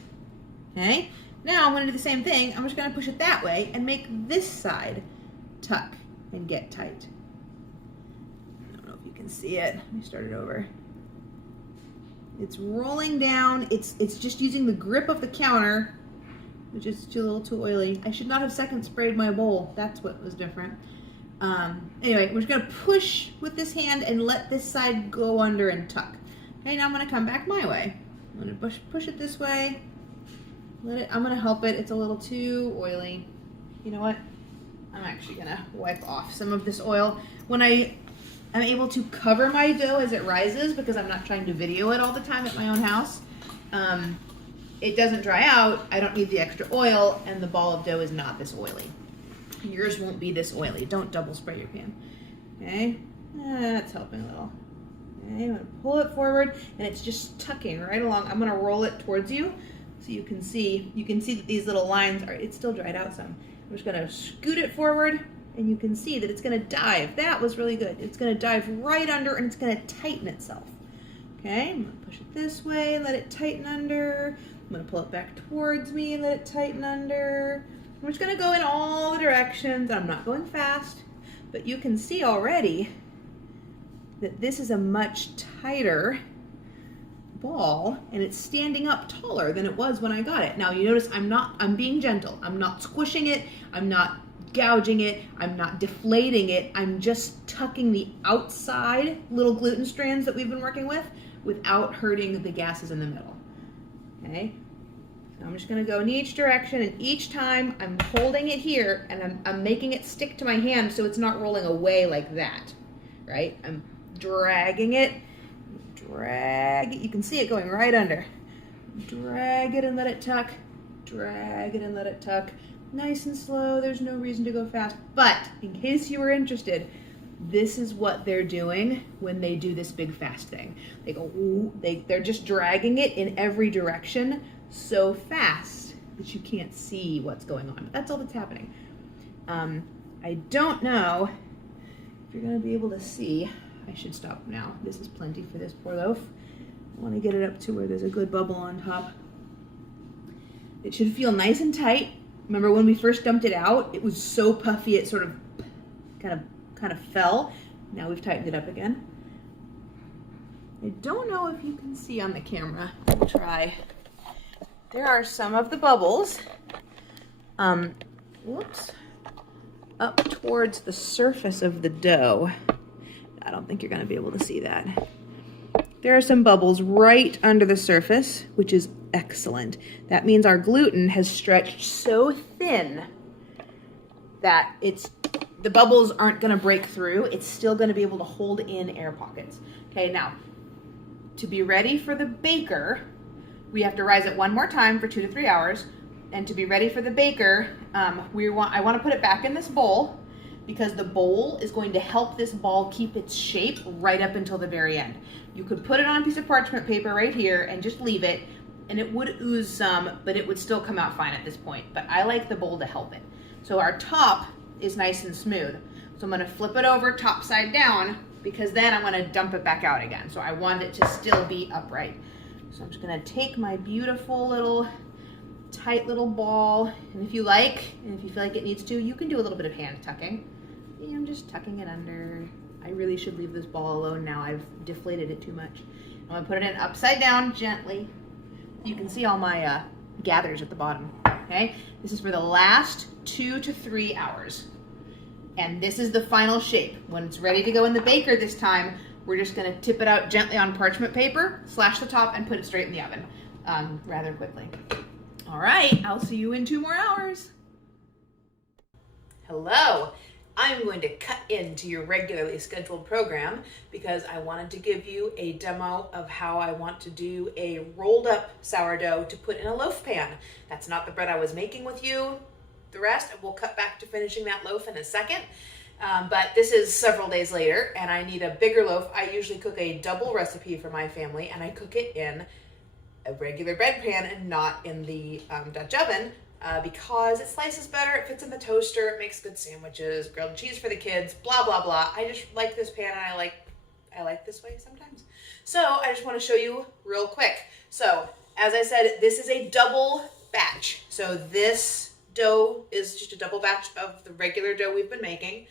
Okay, now I'm gonna do the same thing. I'm just gonna push it that way and make this side tuck and get tight. You can see it. Let me start it over. It's rolling down. It's just using the grip of the counter, which is a little too oily. I should not have second sprayed my bowl. That's what was different. Anyway, we're just gonna push with this hand and let this side go under and tuck. Okay, now I'm gonna come back my way. I'm gonna push it this way. I'm gonna help it. It's a little too oily. You know what? I'm actually gonna wipe off some of this oil. When I'm able to cover my dough as it rises because I'm not trying to video it all the time at my own house. It doesn't dry out, I don't need the extra oil, and the ball of dough is not this oily. Yours won't be this oily. Don't double spray your pan. Okay, that's helping a little. Okay, I'm gonna pull it forward, and it's just tucking right along. I'm gonna roll it towards you so you can see that these little lines are, it's still dried out some. I'm just gonna scoot it forward, and you can see that it's gonna dive. That was really good. It's gonna dive right under and it's gonna tighten itself. Okay, I'm gonna push it this way, let it tighten under. I'm gonna pull it back towards me and let it tighten under. I'm just gonna go in all the directions. I'm not going fast, but you can see already that this is a much tighter ball and it's standing up taller than it was when I got it. Now you notice I'm being gentle. I'm not squishing it. I'm not gouging it, I'm not deflating it, I'm just tucking the outside little gluten strands that we've been working with without hurting the gases in the middle. Okay, so I'm just gonna go in each direction, and each time I'm holding it here and I'm making it stick to my hand so it's not rolling away like that, right? I'm dragging it, drag it. You can see it going right under. Drag it and let it tuck. Drag it and let it tuck. Nice and slow. There's no reason to go fast. But in case you were interested, this is what they're doing when they do this big fast thing. They go, ooh, they're just dragging it in every direction so fast that you can't see what's going on. That's all that's happening. I don't know if you're gonna be able to see. I should stop now. This is plenty for this poor loaf. I want to get it up to where there's a good bubble on top. It should feel nice and tight. Remember when we first dumped it out, it was so puffy it sort of kind of fell. Now we've tightened it up again. I don't know if you can see on the camera. I'll try. There are some of the bubbles, whoops, up towards the surface of the dough. I don't think you're going to be able to see that. There are some bubbles right under the surface, which is excellent. That means our gluten has stretched so thin that the bubbles aren't going to break through. It's still going to be able to hold in air pockets. Okay, now, to be ready for the baker, we have to rise it one more time for 2 to 3 hours. And to be ready for the baker, I want to put it back in this bowl, because the bowl is going to help this ball keep its shape right up until the very end. You could put it on a piece of parchment paper right here and just leave it, and it would ooze some, but it would still come out fine at this point. But I like the bowl to help it. So our top is nice and smooth. So I'm gonna flip it over top side down, because then I'm gonna dump it back out again. So I want it to still be upright. So I'm just gonna take my beautiful little tight little ball, and if you like, and if you feel like it needs to, you can do a little bit of hand tucking. I'm just tucking it under. I really should leave this ball alone now. I've deflated it too much. I'm gonna put it in upside down gently. You can see all my gathers at the bottom, okay? This is for the last 2 to 3 hours. And this is the final shape. When it's ready to go in the baker this time, we're just gonna tip it out gently on parchment paper, slash the top, and put it straight in the oven rather quickly. All right, I'll see you in 2 more hours. Hello. I'm going to cut into your regularly scheduled program because I wanted to give you a demo of how I want to do a rolled up sourdough to put in a loaf pan. That's not the bread I was making with you. The rest, we'll cut back to finishing that loaf in a second. But this is several days later and I need a bigger loaf. I usually cook a double recipe for my family and I cook it in a regular bread pan and not in the Dutch oven. Because it slices better, it fits in the toaster, it makes good sandwiches, grilled cheese for the kids, blah, blah, blah. I just like this pan and I like this way sometimes. So I just want to show you real quick. So as I said, this is a double batch. So this dough is just a double batch of the regular dough we've been making.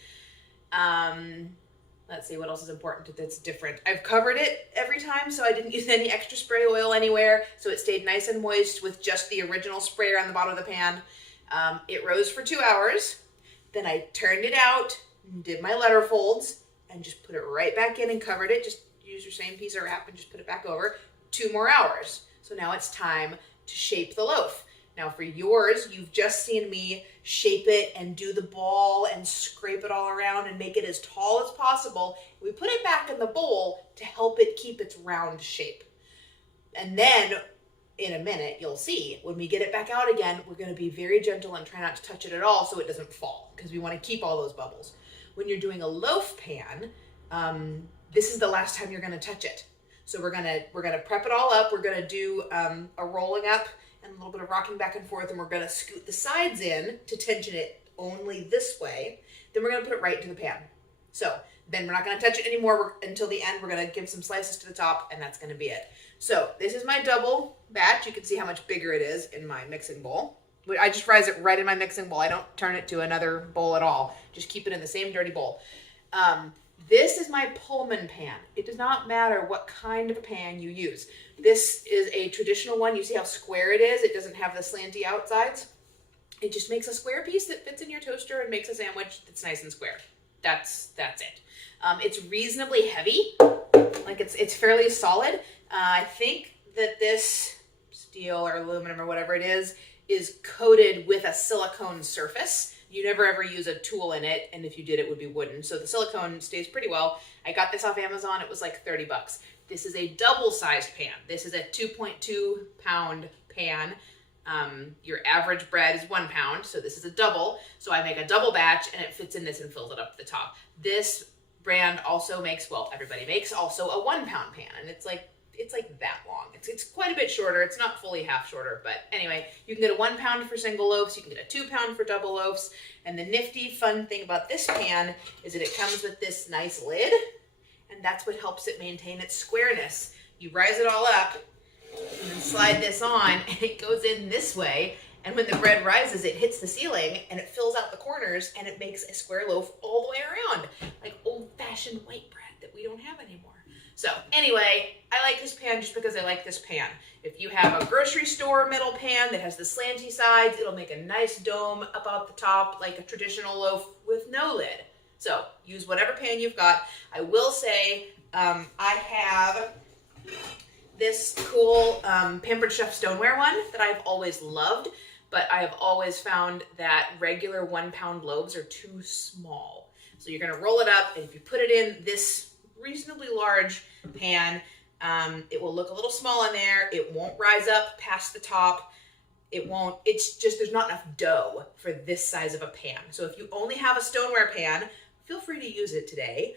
Let's see what else is important that's different. I've covered it every time, so I didn't use any extra spray oil anywhere, so it stayed nice and moist with just the original sprayer on the bottom of the pan. It rose for 2 hours. Then I turned it out, did my letter folds, and just put it right back in and covered it. Just use your same piece of wrap and just put it back over. 2 more hours. So now it's time to shape the loaf. Now for yours, you've just seen me shape it and do the ball and scrape it all around and make it as tall as possible. We put it back in the bowl to help it keep its round shape. And then in a minute, you'll see when we get it back out again, we're going to be very gentle and try not to touch it at all so it doesn't fall, because we want to keep all those bubbles. When you're doing a loaf pan, this is the last time you're going to touch it. So we're going to prep it all up. We're going to do a rolling up and a little bit of rocking back and forth, and we're going to scoot the sides in to tension it only this way. Then we're going to put it right into the pan. So then we're not going to touch it anymore until the end. We're going to give some slices to the top, and that's going to be it. So this is my double batch. You can see how much bigger it is in my mixing bowl. I just rise it right in my mixing bowl. I don't turn it to another bowl at all. Just keep it in the same dirty bowl. This is my Pullman pan. It does not matter what kind of a pan you use. This is a traditional one. You see how square it is? It doesn't have the slanty outsides. It just makes a square piece that fits in your toaster and makes a sandwich that's nice and square. That's it. It's reasonably heavy. Like it's fairly solid. I think that this steel or aluminum or whatever it is coated with a silicone surface. You never ever use a tool in it, and if you did, it would be wooden. So the silicone stays pretty well. I got this off Amazon. It was like $30. This is a double-sized pan. This is a 2.2 pound pan. Your average bread is 1 pound, so this is a double. So I make a double batch and it fits in this and fills it up to the top. This brand also makes, well, everybody makes also a 1 pound pan, and it's like that long. It's quite a bit shorter. It's not fully half shorter, but anyway, you can get a 1 pound for single loaves. You can get a 2 pound for double loaves. And the nifty fun thing about this pan is that it comes with this nice lid, and that's what helps it maintain its squareness. You rise it all up and then slide this on, and it goes in this way. And when the bread rises, it hits the ceiling and it fills out the corners and it makes a square loaf all the way around, like old-fashioned white bread that we don't have anymore. So anyway, I like this pan just because I like this pan. If you have a grocery store metal pan that has the slanty sides, it'll make a nice dome about the top like a traditional loaf with no lid. So use whatever pan you've got. I will say I have this cool Pampered Chef stoneware one that I've always loved, but I have always found that regular 1 pound loaves are too small. So you're gonna roll it up, and if you put it in this reasonably large pan, it will look a little small in there. It won't rise up past the top. It's just, there's not enough dough for this size of a pan. So if you only have a stoneware pan, feel free to use it today.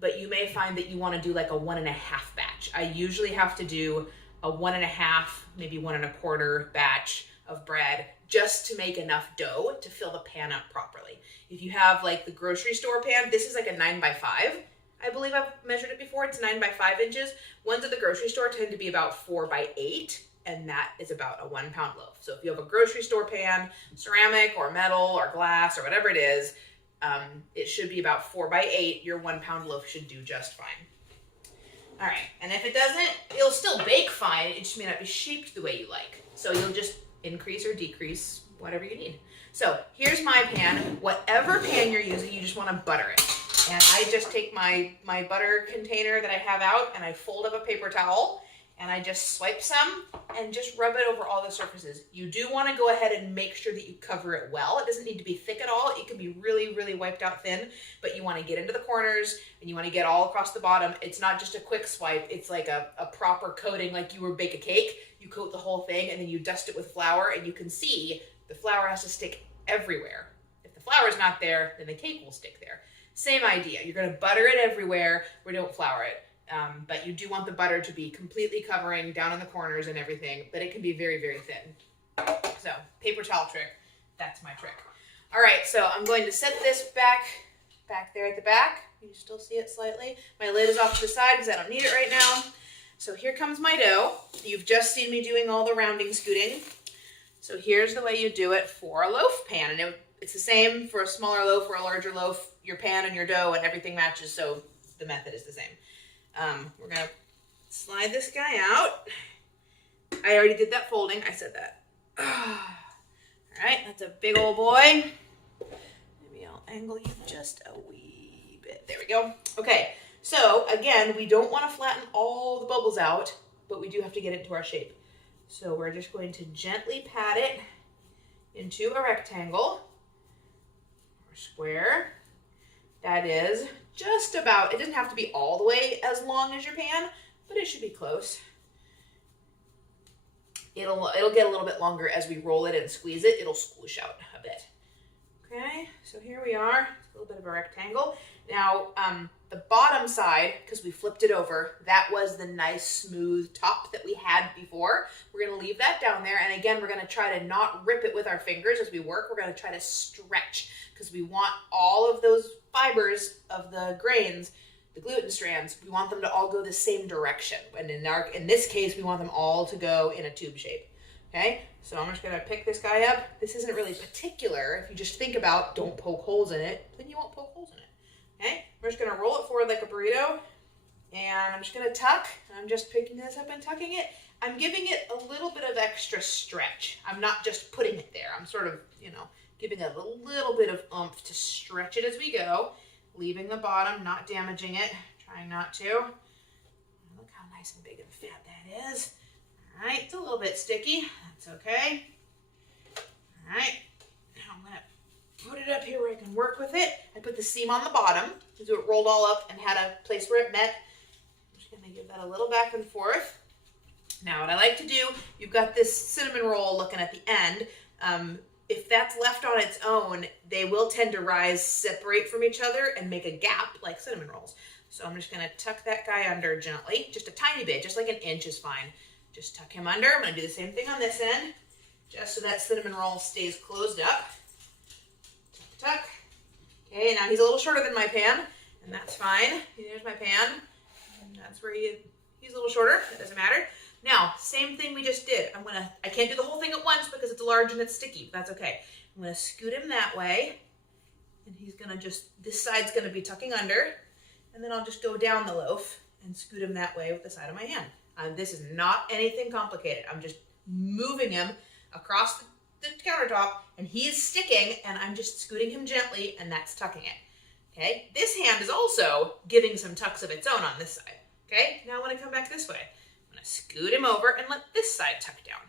But you may find that you want to do like a 1.5 batch. I usually have to do a 1.5, maybe 1 1/4 batch of bread just to make enough dough to fill the pan up properly. If you have like the grocery store pan, this is like a 9 by 5. I believe I've measured it before. It's 9 by 5 inches. Ones at the grocery store tend to be about 4 by 8, and that is about a 1 pound loaf. So if you have a grocery store pan, ceramic or metal or glass or whatever it is, it should be about 4 by 8. Your 1 pound loaf should do just fine. All right, and if it doesn't, it'll still bake fine. It just may not be shaped the way you like. So you'll just increase or decrease whatever you need. So here's my pan. Whatever pan you're using, you just want to butter it. And I just take my butter container that I have out and I fold up a paper towel and I just swipe some and just rub it over all the surfaces. You do want to go ahead and make sure that you cover it well. It doesn't need to be thick at all. It can be really, really wiped out thin, but you want to get into the corners and you want to get all across the bottom. It's not just a quick swipe. It's like a proper coating, like you would bake a cake. You coat the whole thing and then you dust it with flour, and you can see the flour has to stick everywhere. If the flour is not there, then the cake will stick there. Same idea. You're going to butter it everywhere. We don't flour it. But you do want the butter to be completely covering down in the corners and everything, but it can be very, very thin. So paper towel trick, that's my trick. All right, so I'm going to set this back there at the back. You still see it slightly. My lid is off to the side because I don't need it right now. So here comes my dough. You've just seen me doing all the rounding scooting. So here's the way you do it for a loaf pan. And it's the same for a smaller loaf or a larger loaf. Your pan and your dough and everything matches, so the method is the same. We're going to slide this guy out. I already did that folding. I said that. All right, that's a big old boy. Maybe I'll angle you just a wee bit. There we go. Okay, so again, we don't want to flatten all the bubbles out, but we do have to get it into our shape. So we're just going to gently pat it into a rectangle or square. That is just about, it doesn't have to be all the way as long as your pan, but it should be close. It'll get a little bit longer as we roll it and squeeze it. It'll squish out a bit. Okay, so here we are. It's a little bit of a rectangle. Now, the bottom side, because we flipped it over, that was the nice smooth top that we had before. We're going to leave that down there. And again, we're going to try to not rip it with our fingers as we work. We're going to try to stretch because we want all of those fibers of the grains, the gluten strands, we want them to all go the same direction. And in this case, we want them all to go in a tube shape. Okay, so I'm just going to pick this guy up. This isn't really particular. If you just think about don't poke holes in it, then you won't poke holes in it. Okay, we're just going to roll it forward like a burrito. And I'm just going to tuck. I'm just picking this up and tucking it. I'm giving it a little bit of extra stretch. I'm not just putting it there. I'm sort of, giving it a little bit of oomph to stretch it as we go. Leaving the bottom, not damaging it. Trying not to. Look how nice and big and fat that is. All right, it's a little bit sticky. That's okay. All right, now I'm going to put it up here where I can work with it. I put the seam on the bottom so it rolled all up and had a place where it met. I'm just going to give that a little back and forth. Now what I like to do, you've got this cinnamon roll looking at the end. If that's left on its own, they will tend to rise, separate from each other, and make a gap like cinnamon rolls. So I'm just gonna tuck that guy under gently, just a tiny bit, just like an inch is fine. Just tuck him under. I'm gonna do the same thing on this end, just so that cinnamon roll stays closed up. Tuck, tuck. Okay, now he's a little shorter than my pan, and that's fine. Here's my pan, and that's where he's a little shorter, that doesn't matter. Now, same thing we just did. I can't do the whole thing at once because it's large and it's sticky, but that's okay. I'm gonna scoot him that way, and he's gonna this side's gonna be tucking under, and then I'll just go down the loaf and scoot him that way with the side of my hand. This is not anything complicated. I'm just moving him across the countertop, and he is sticking, and I'm just scooting him gently, and that's tucking it. Okay, this hand is also giving some tucks of its own on this side. Okay, now when I come back this way, scoot him over and let this side tuck down.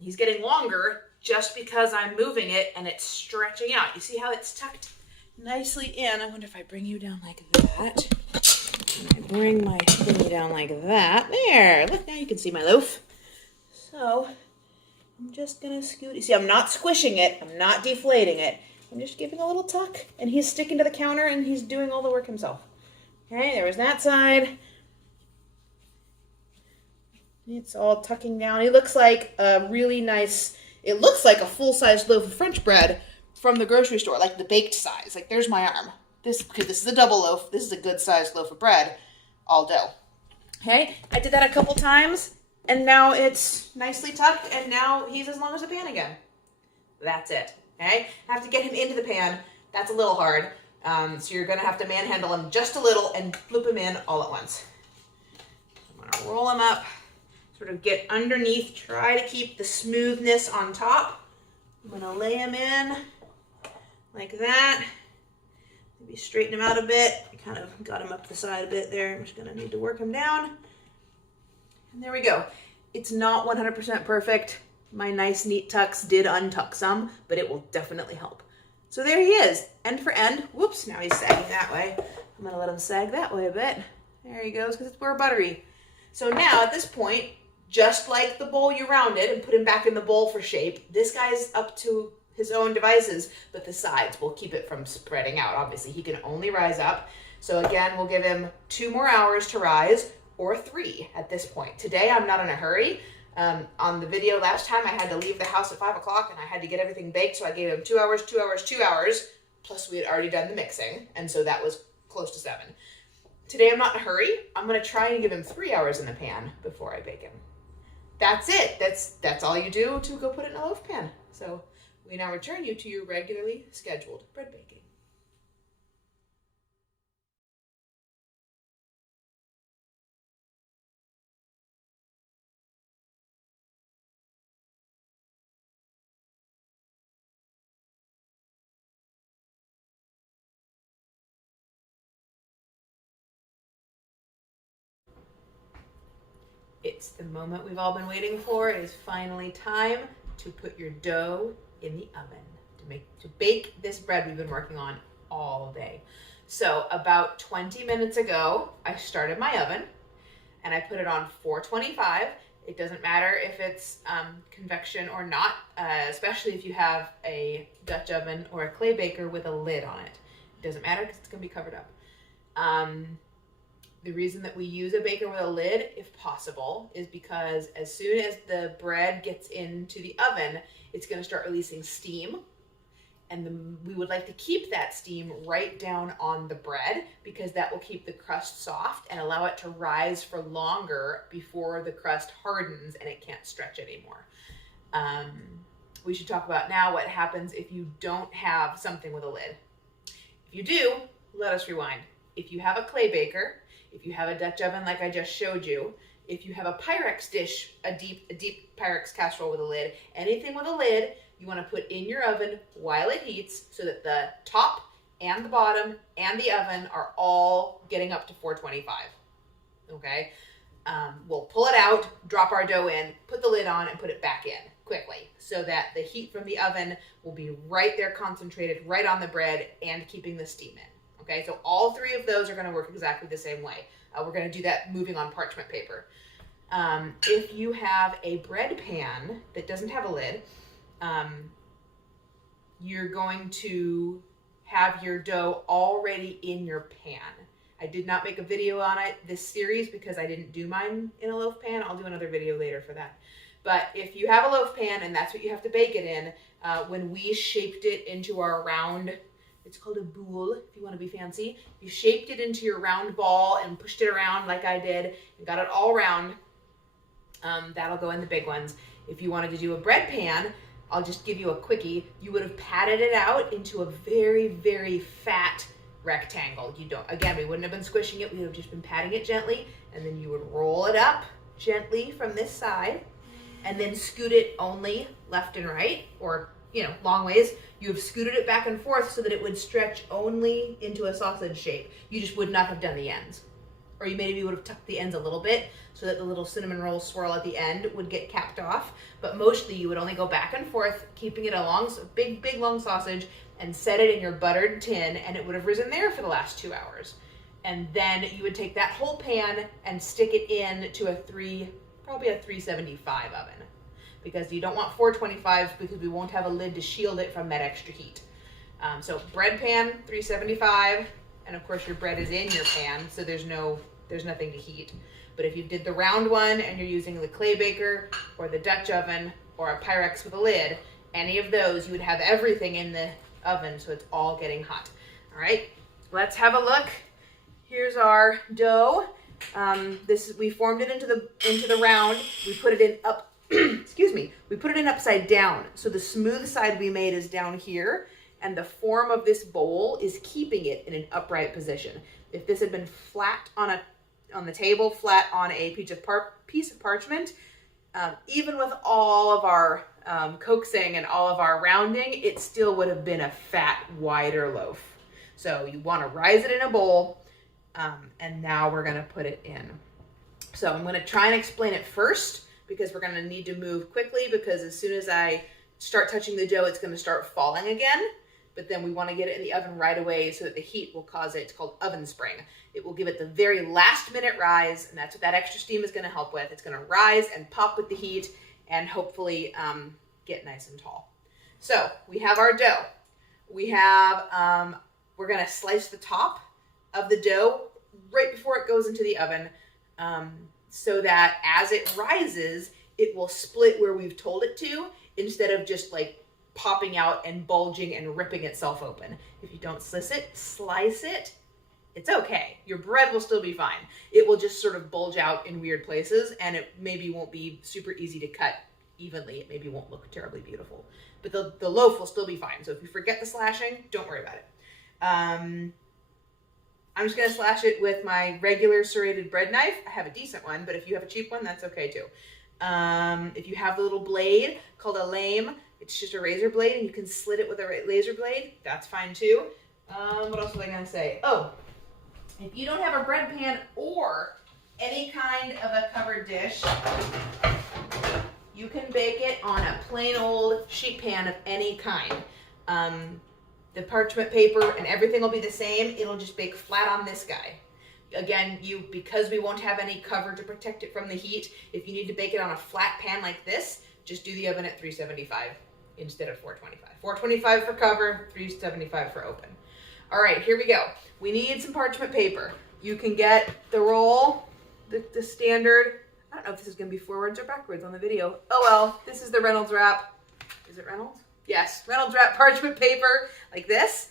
He's getting longer just because I'm moving it and it's stretching out. You see how it's tucked nicely in? I wonder if I bring you down like that. And I bring my thingy down like that. There, look, now you can see my loaf. So I'm just gonna scoot. You see, I'm not squishing it. I'm not deflating it. I'm just giving a little tuck, and he's sticking to the counter and he's doing all the work himself. Okay, there was that side. It's all tucking down. He looks like a really nice, it looks like a full-size loaf of French bread from the grocery store, like the baked size. Like, there's my arm. Because this is a double loaf. This is a good-sized loaf of bread, all dough. Okay, I did that a couple times, and now it's nicely tucked, and now he's as long as a pan again. That's it, okay? I have to get him into the pan. That's a little hard. So you're going to have to manhandle him just a little and flip him in all at once. I'm going to roll him up. Sort of get underneath, try to keep the smoothness on top. I'm gonna lay him in like that. Maybe straighten him out a bit. I kind of got him up the side a bit there. I'm just gonna need to work him down. And there we go. It's not 100% perfect. My nice neat tucks did untuck some, but it will definitely help. So there he is, end for end. Whoops, now he's sagging that way. I'm gonna let him sag that way a bit. There he goes, because we're buttery. So now at this point, just like the bowl you rounded and put him back in the bowl for shape, this guy's up to his own devices, but the sides will keep it from spreading out. Obviously, he can only rise up. So again, we'll give him 2 more hours to rise, or 3 at this point. Today, I'm not in a hurry. On the video last time, I had to leave the house at 5 o'clock and I had to get everything baked, so I gave him 2 hours, 2 hours, 2 hours, plus we had already done the mixing, and so that was close to 7. Today, I'm not in a hurry. I'm gonna try and give him 3 hours in the pan before I bake him. That's it. That's all you do to go put it in a loaf pan. So we now return you to your regularly scheduled bread baking. It's the moment we've all been waiting for. It is finally time to put your dough in the oven to bake this bread we've been working on all day. So about 20 minutes ago, I started my oven and I put it on 425. It doesn't matter if it's convection or not, especially if you have a Dutch oven or a clay baker with a lid on it. It doesn't matter because it's gonna be covered up. The reason that we use a baker with a lid, if possible, is because as soon as the bread gets into the oven, it's going to start releasing steam. And we would like to keep that steam right down on the bread because that will keep the crust soft and allow it to rise for longer before the crust hardens and it can't stretch anymore. We should talk about now what happens if you don't have something with a lid. If you do, let us rewind. If you have a clay baker, if you have a Dutch oven like I just showed you, if you have a Pyrex dish, a deep Pyrex casserole with a lid, anything with a lid, you want to put in your oven while it heats so that the top and the bottom and the oven are all getting up to 425. Okay? We'll pull it out, drop our dough in, put the lid on, and put it back in quickly so that the heat from the oven will be right there concentrated right on the bread and keeping the steam in. Okay, so all 3 of those are going to work exactly the same way. We're going to do that moving on parchment paper. If you have a bread pan that doesn't have a lid, you're going to have your dough already in your pan. I did not make a video on it this series because I didn't do mine in a loaf pan. I'll do another video later for that. But if you have a loaf pan and that's what you have to bake it in, when we shaped it into our round, it's called a boule if you want to be fancy. You shaped it into your round ball and pushed it around like I did and got it all round. That'll go in the big ones. If you wanted to do a bread pan, I'll just give you a quickie. You would have patted it out into a very, very fat rectangle. Again, we wouldn't have been squishing it. We would have just been patting it gently, and then you would roll it up gently from this side and then scoot it only left and right, or long ways. You have scooted it back and forth so that it would stretch only into a sausage shape. You just would not have done the ends. Or you maybe would have tucked the ends a little bit so that the little cinnamon roll swirl at the end would get capped off. But mostly you would only go back and forth, keeping it a big long sausage, and set it in your buttered tin, and it would have risen there for the last 2 hours. And then you would take that whole pan and stick it in to probably a 375 oven. Because you don't want 425s because we won't have a lid to shield it from that extra heat. So bread pan, 375, and of course your bread is in your pan, so there's nothing to heat. But if you did the round one and you're using the clay baker or the Dutch oven or a Pyrex with a lid, any of those, you would have everything in the oven so it's all getting hot. All right, let's have a look. Here's our dough. We formed it into the round. We put it in we put it in upside down. So the smooth side we made is down here, and the form of this bowl is keeping it in an upright position. If this had been flat on the table, flat on a piece of parchment, even with all of our coaxing and all of our rounding, it still would have been a fat, wider loaf. So you want to rise it in a bowl, and now we're going to put it in. So I'm going to try and explain it first, because we're going to need to move quickly, because as soon as I start touching the dough, it's going to start falling again. But then we want to get it in the oven right away so that the heat will cause it. It's called oven spring. It will give it the very last minute rise, and that's what that extra steam is going to help with. It's going to rise and pop with the heat and hopefully get nice and tall. So we have our dough. We're going to slice the top of the dough right before it goes into the oven, so that as it rises, it will split where we've told it to, instead of just like popping out and bulging and ripping itself open. If you don't slice it, it's okay. Your bread will still be fine. It will just sort of bulge out in weird places, and it maybe won't be super easy to cut evenly. It maybe won't look terribly beautiful, but the loaf will still be fine. So if you forget the slashing, don't worry about it. I'm just going to slash it with my regular serrated bread knife. I have a decent one, but if you have a cheap one, that's okay too. If you have the little blade called a lame, it's just a razor blade, and you can slit it with a laser blade. That's fine too. What else was I going to say? Oh, if you don't have a bread pan or any kind of a covered dish, you can bake it on a plain old sheet pan of any kind. The parchment paper and everything will be the same. It'll just bake flat on this guy. Again, because we won't have any cover to protect it from the heat, if you need to bake it on a flat pan like this, just do the oven at 375 instead of 425. 425 for cover, 375 for open. All right, here we go. We need some parchment paper. You can get the roll, the standard. I don't know if this is going to be forwards or backwards on the video. Oh well, this is the Reynolds wrap. Is it Reynolds? Yes, Reynolds wrap parchment paper like this.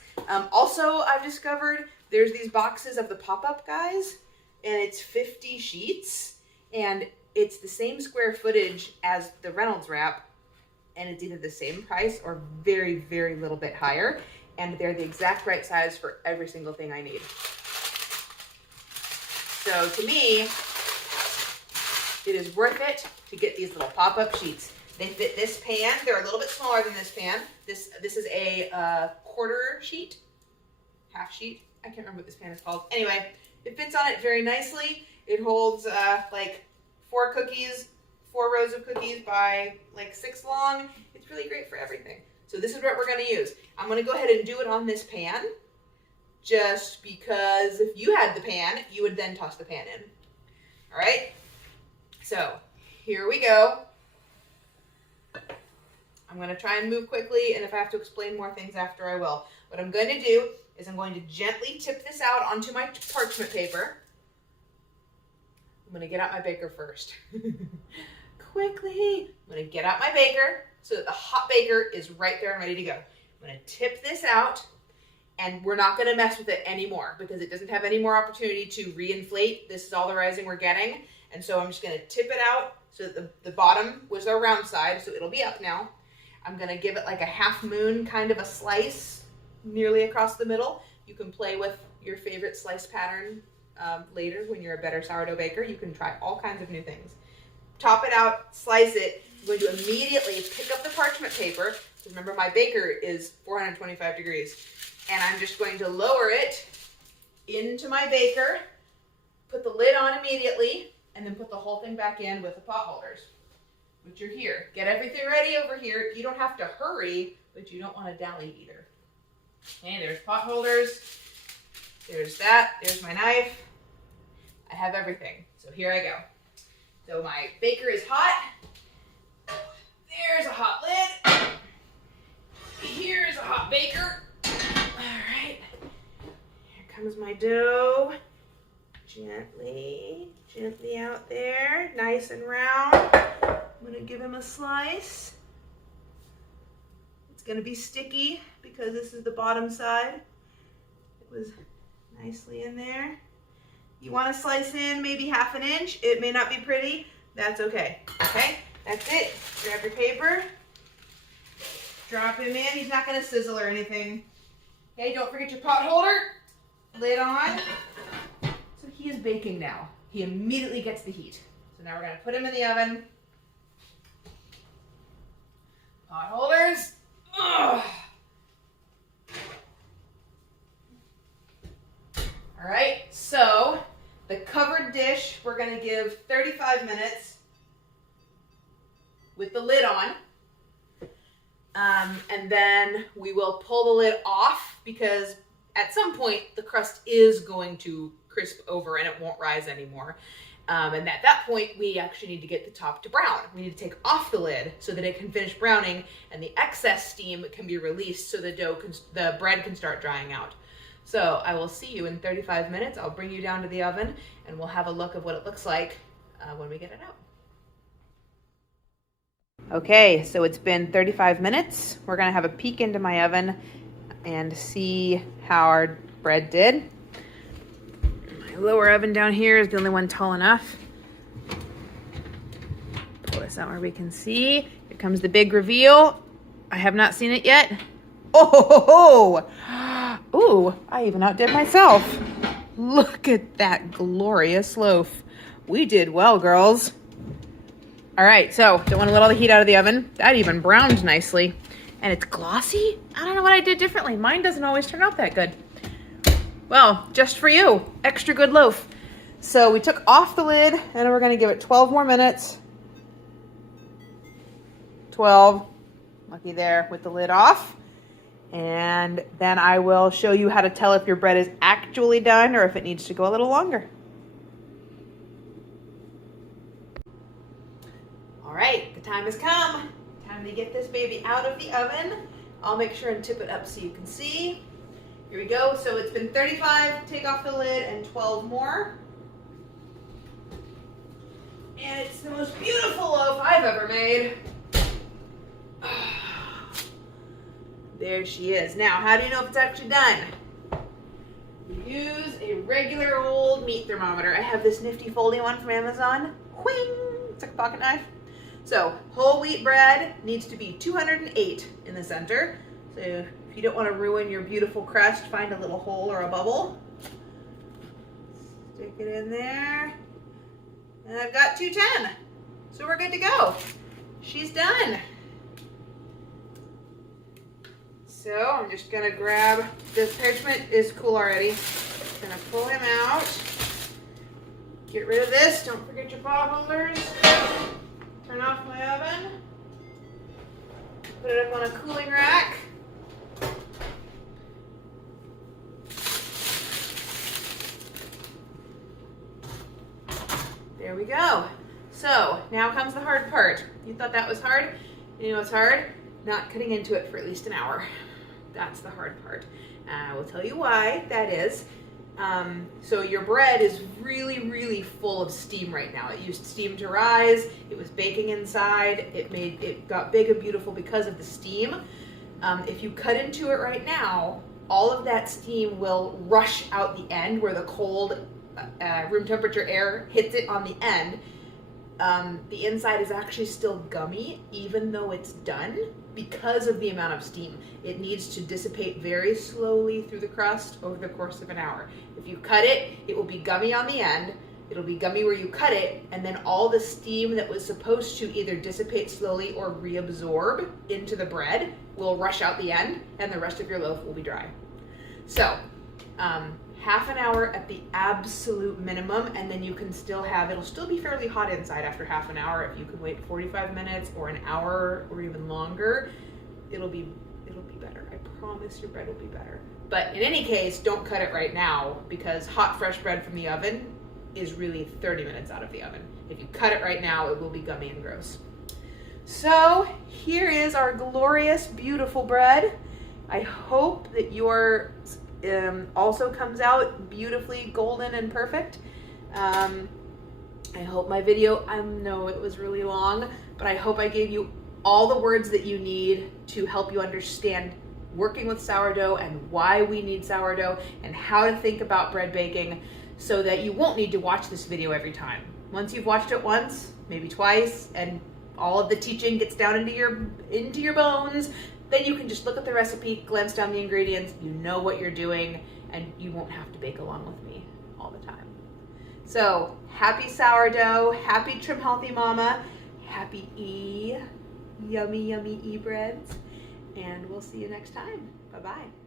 Also, I've discovered there's these boxes of the pop-up guys, and it's 50 sheets, and it's the same square footage as the Reynolds wrap, and it's either the same price or very, very little bit higher, and they're the exact right size for every single thing I need. So to me, it is worth it to get these little pop-up sheets. They fit this pan. They're a little bit smaller than this pan. This is a quarter sheet, half sheet. I can't remember what this pan is called. Anyway, it fits on it very nicely. It holds like 4 rows of cookies by like 6 long. It's really great for everything. So this is what we're going to use. I'm going to go ahead and do it on this pan. just because if you had the pan, you would then toss the pan in. All right, so here we go. I'm gonna try and move quickly, and if I have to explain more things after, I will. What I'm going to do is I'm going to gently tip this out onto my parchment paper. I'm gonna get out my baker first. Quickly, I'm gonna get out my baker so that the hot baker is right there and ready to go. I'm gonna tip this out, and we're not gonna mess with it anymore because it doesn't have any more opportunity to reinflate. This is all the rising we're getting. And so I'm just gonna tip it out so that the bottom was our round side, so it'll be up now. I'm gonna give it like a half moon kind of a slice nearly across the middle. You can play with your favorite slice pattern later when you're a better sourdough baker. You can try all kinds of new things. Top it out, slice it. I'm going to immediately pick up the parchment paper. Remember, my baker is 425 degrees. And I'm just going to lower it into my baker, put the lid on immediately, and then put the whole thing back in with the pot holders, which are here. Get everything ready over here. You don't have to hurry, but you don't want to dally either. Okay, there's pot holders. There's that. There's my knife. I have everything. So here I go. So my baker is hot. There's a hot lid. Here's a hot baker. All right. Here comes my dough. Gently, gently out there. Nice and round. I'm gonna give him a slice. It's gonna be sticky because this is the bottom side. It was nicely in there. You want to slice in maybe half an inch. It may not be pretty. That's okay. Okay, that's it. Grab your paper. Drop him in. He's not going to sizzle or anything. Okay, don't forget your pot holder. Lid on. So he is baking now. He immediately gets the heat. So now we're going to put him in the oven. Pot holders. Ugh. All right, so the covered dish, we're gonna give 35 minutes with the lid on. And then we will pull the lid off because at some point the crust is going to crisp over and it won't rise anymore. And at that point, we actually need to get the top to brown. We need to take off the lid so that it can finish browning and the excess steam can be released so the bread can start drying out. So I will see you in 35 minutes. I'll bring you down to the oven and we'll have a look of what it looks like when we get it out. Okay, so it's been 35 minutes. We're gonna have a peek into my oven and see how our bread did. My lower oven down here is the only one tall enough. Pull this out where we can see. Here comes the big reveal. I have not seen it yet. Oh, ooh, I even outdid myself. Look at that glorious loaf. We did well, girls. All right, so don't want to let all the heat out of the oven. That even browned nicely. And it's glossy? I don't know what I did differently. Mine doesn't always turn out that good. Well, just for you, extra good loaf. So we took off the lid and we're gonna give it 12 more minutes. 12, lucky there with the lid off. And then I will show you how to tell if your bread is actually done or if it needs to go a little longer. All right, the time has come. Time to get this baby out of the oven. I'll make sure and tip it up so you can see. Here we go. So it's been 35, take off the lid, and 12 more. And it's the most beautiful loaf I've ever made. There she is. Now, how do you know if it's actually done? You use a regular old meat thermometer. I have this nifty foldy one from Amazon. Whing! It's like a pocket knife. So, whole wheat bread needs to be 208 in the center. So, if you don't want to ruin your beautiful crust, find a little hole or a bubble. Stick it in there. And I've got 210. So we're good to go. She's done. So I'm just gonna grab, this parchment is cool already. Just gonna pull him out. Get rid of this. Don't forget your pot holders. Turn off my oven. Put it up on a cooling rack. we go. So now comes the hard part. You thought that was hard? You know what's hard? Not cutting into it for at least an hour. That's the hard part. I will tell you why that is. So your bread is really, really full of steam right now. It used steam to rise. It was baking inside. It got big and beautiful because of the steam. If you cut into it right now, all of that steam will rush out the end where the cold room temperature air hits it on the end. The inside is actually still gummy, even though it's done, because of the amount of steam. It needs to dissipate very slowly through the crust over the course of an hour. If you cut it, it will be gummy on the end. It'll be gummy where you cut it, and then all the steam that was supposed to either dissipate slowly or reabsorb into the bread will rush out the end, and the rest of your loaf will be dry. So, half an hour at the absolute minimum, and then you can still have, it'll still be fairly hot inside after half an hour. If you can wait 45 minutes or an hour or even longer, it'll be better. I promise your bread will be better. But in any case, don't cut it right now, because hot, fresh bread from the oven is really 30 minutes out of the oven. If you cut it right now, it will be gummy and gross. So here is our glorious, beautiful bread. I hope that yours also comes out beautifully golden and perfect. I hope my video, I know it was really long, but I hope I gave you all the words that you need to help you understand working with sourdough and why we need sourdough and how to think about bread baking, so that you won't need to watch this video every time. Once you've watched it once, maybe twice, and all of the teaching gets down into your bones, then you can just look at the recipe, glance down the ingredients, you know what you're doing, and you won't have to bake along with me all the time. So, happy sourdough, happy Trim Healthy Mama, happy yummy, yummy breads, and we'll see you next time. Bye-bye.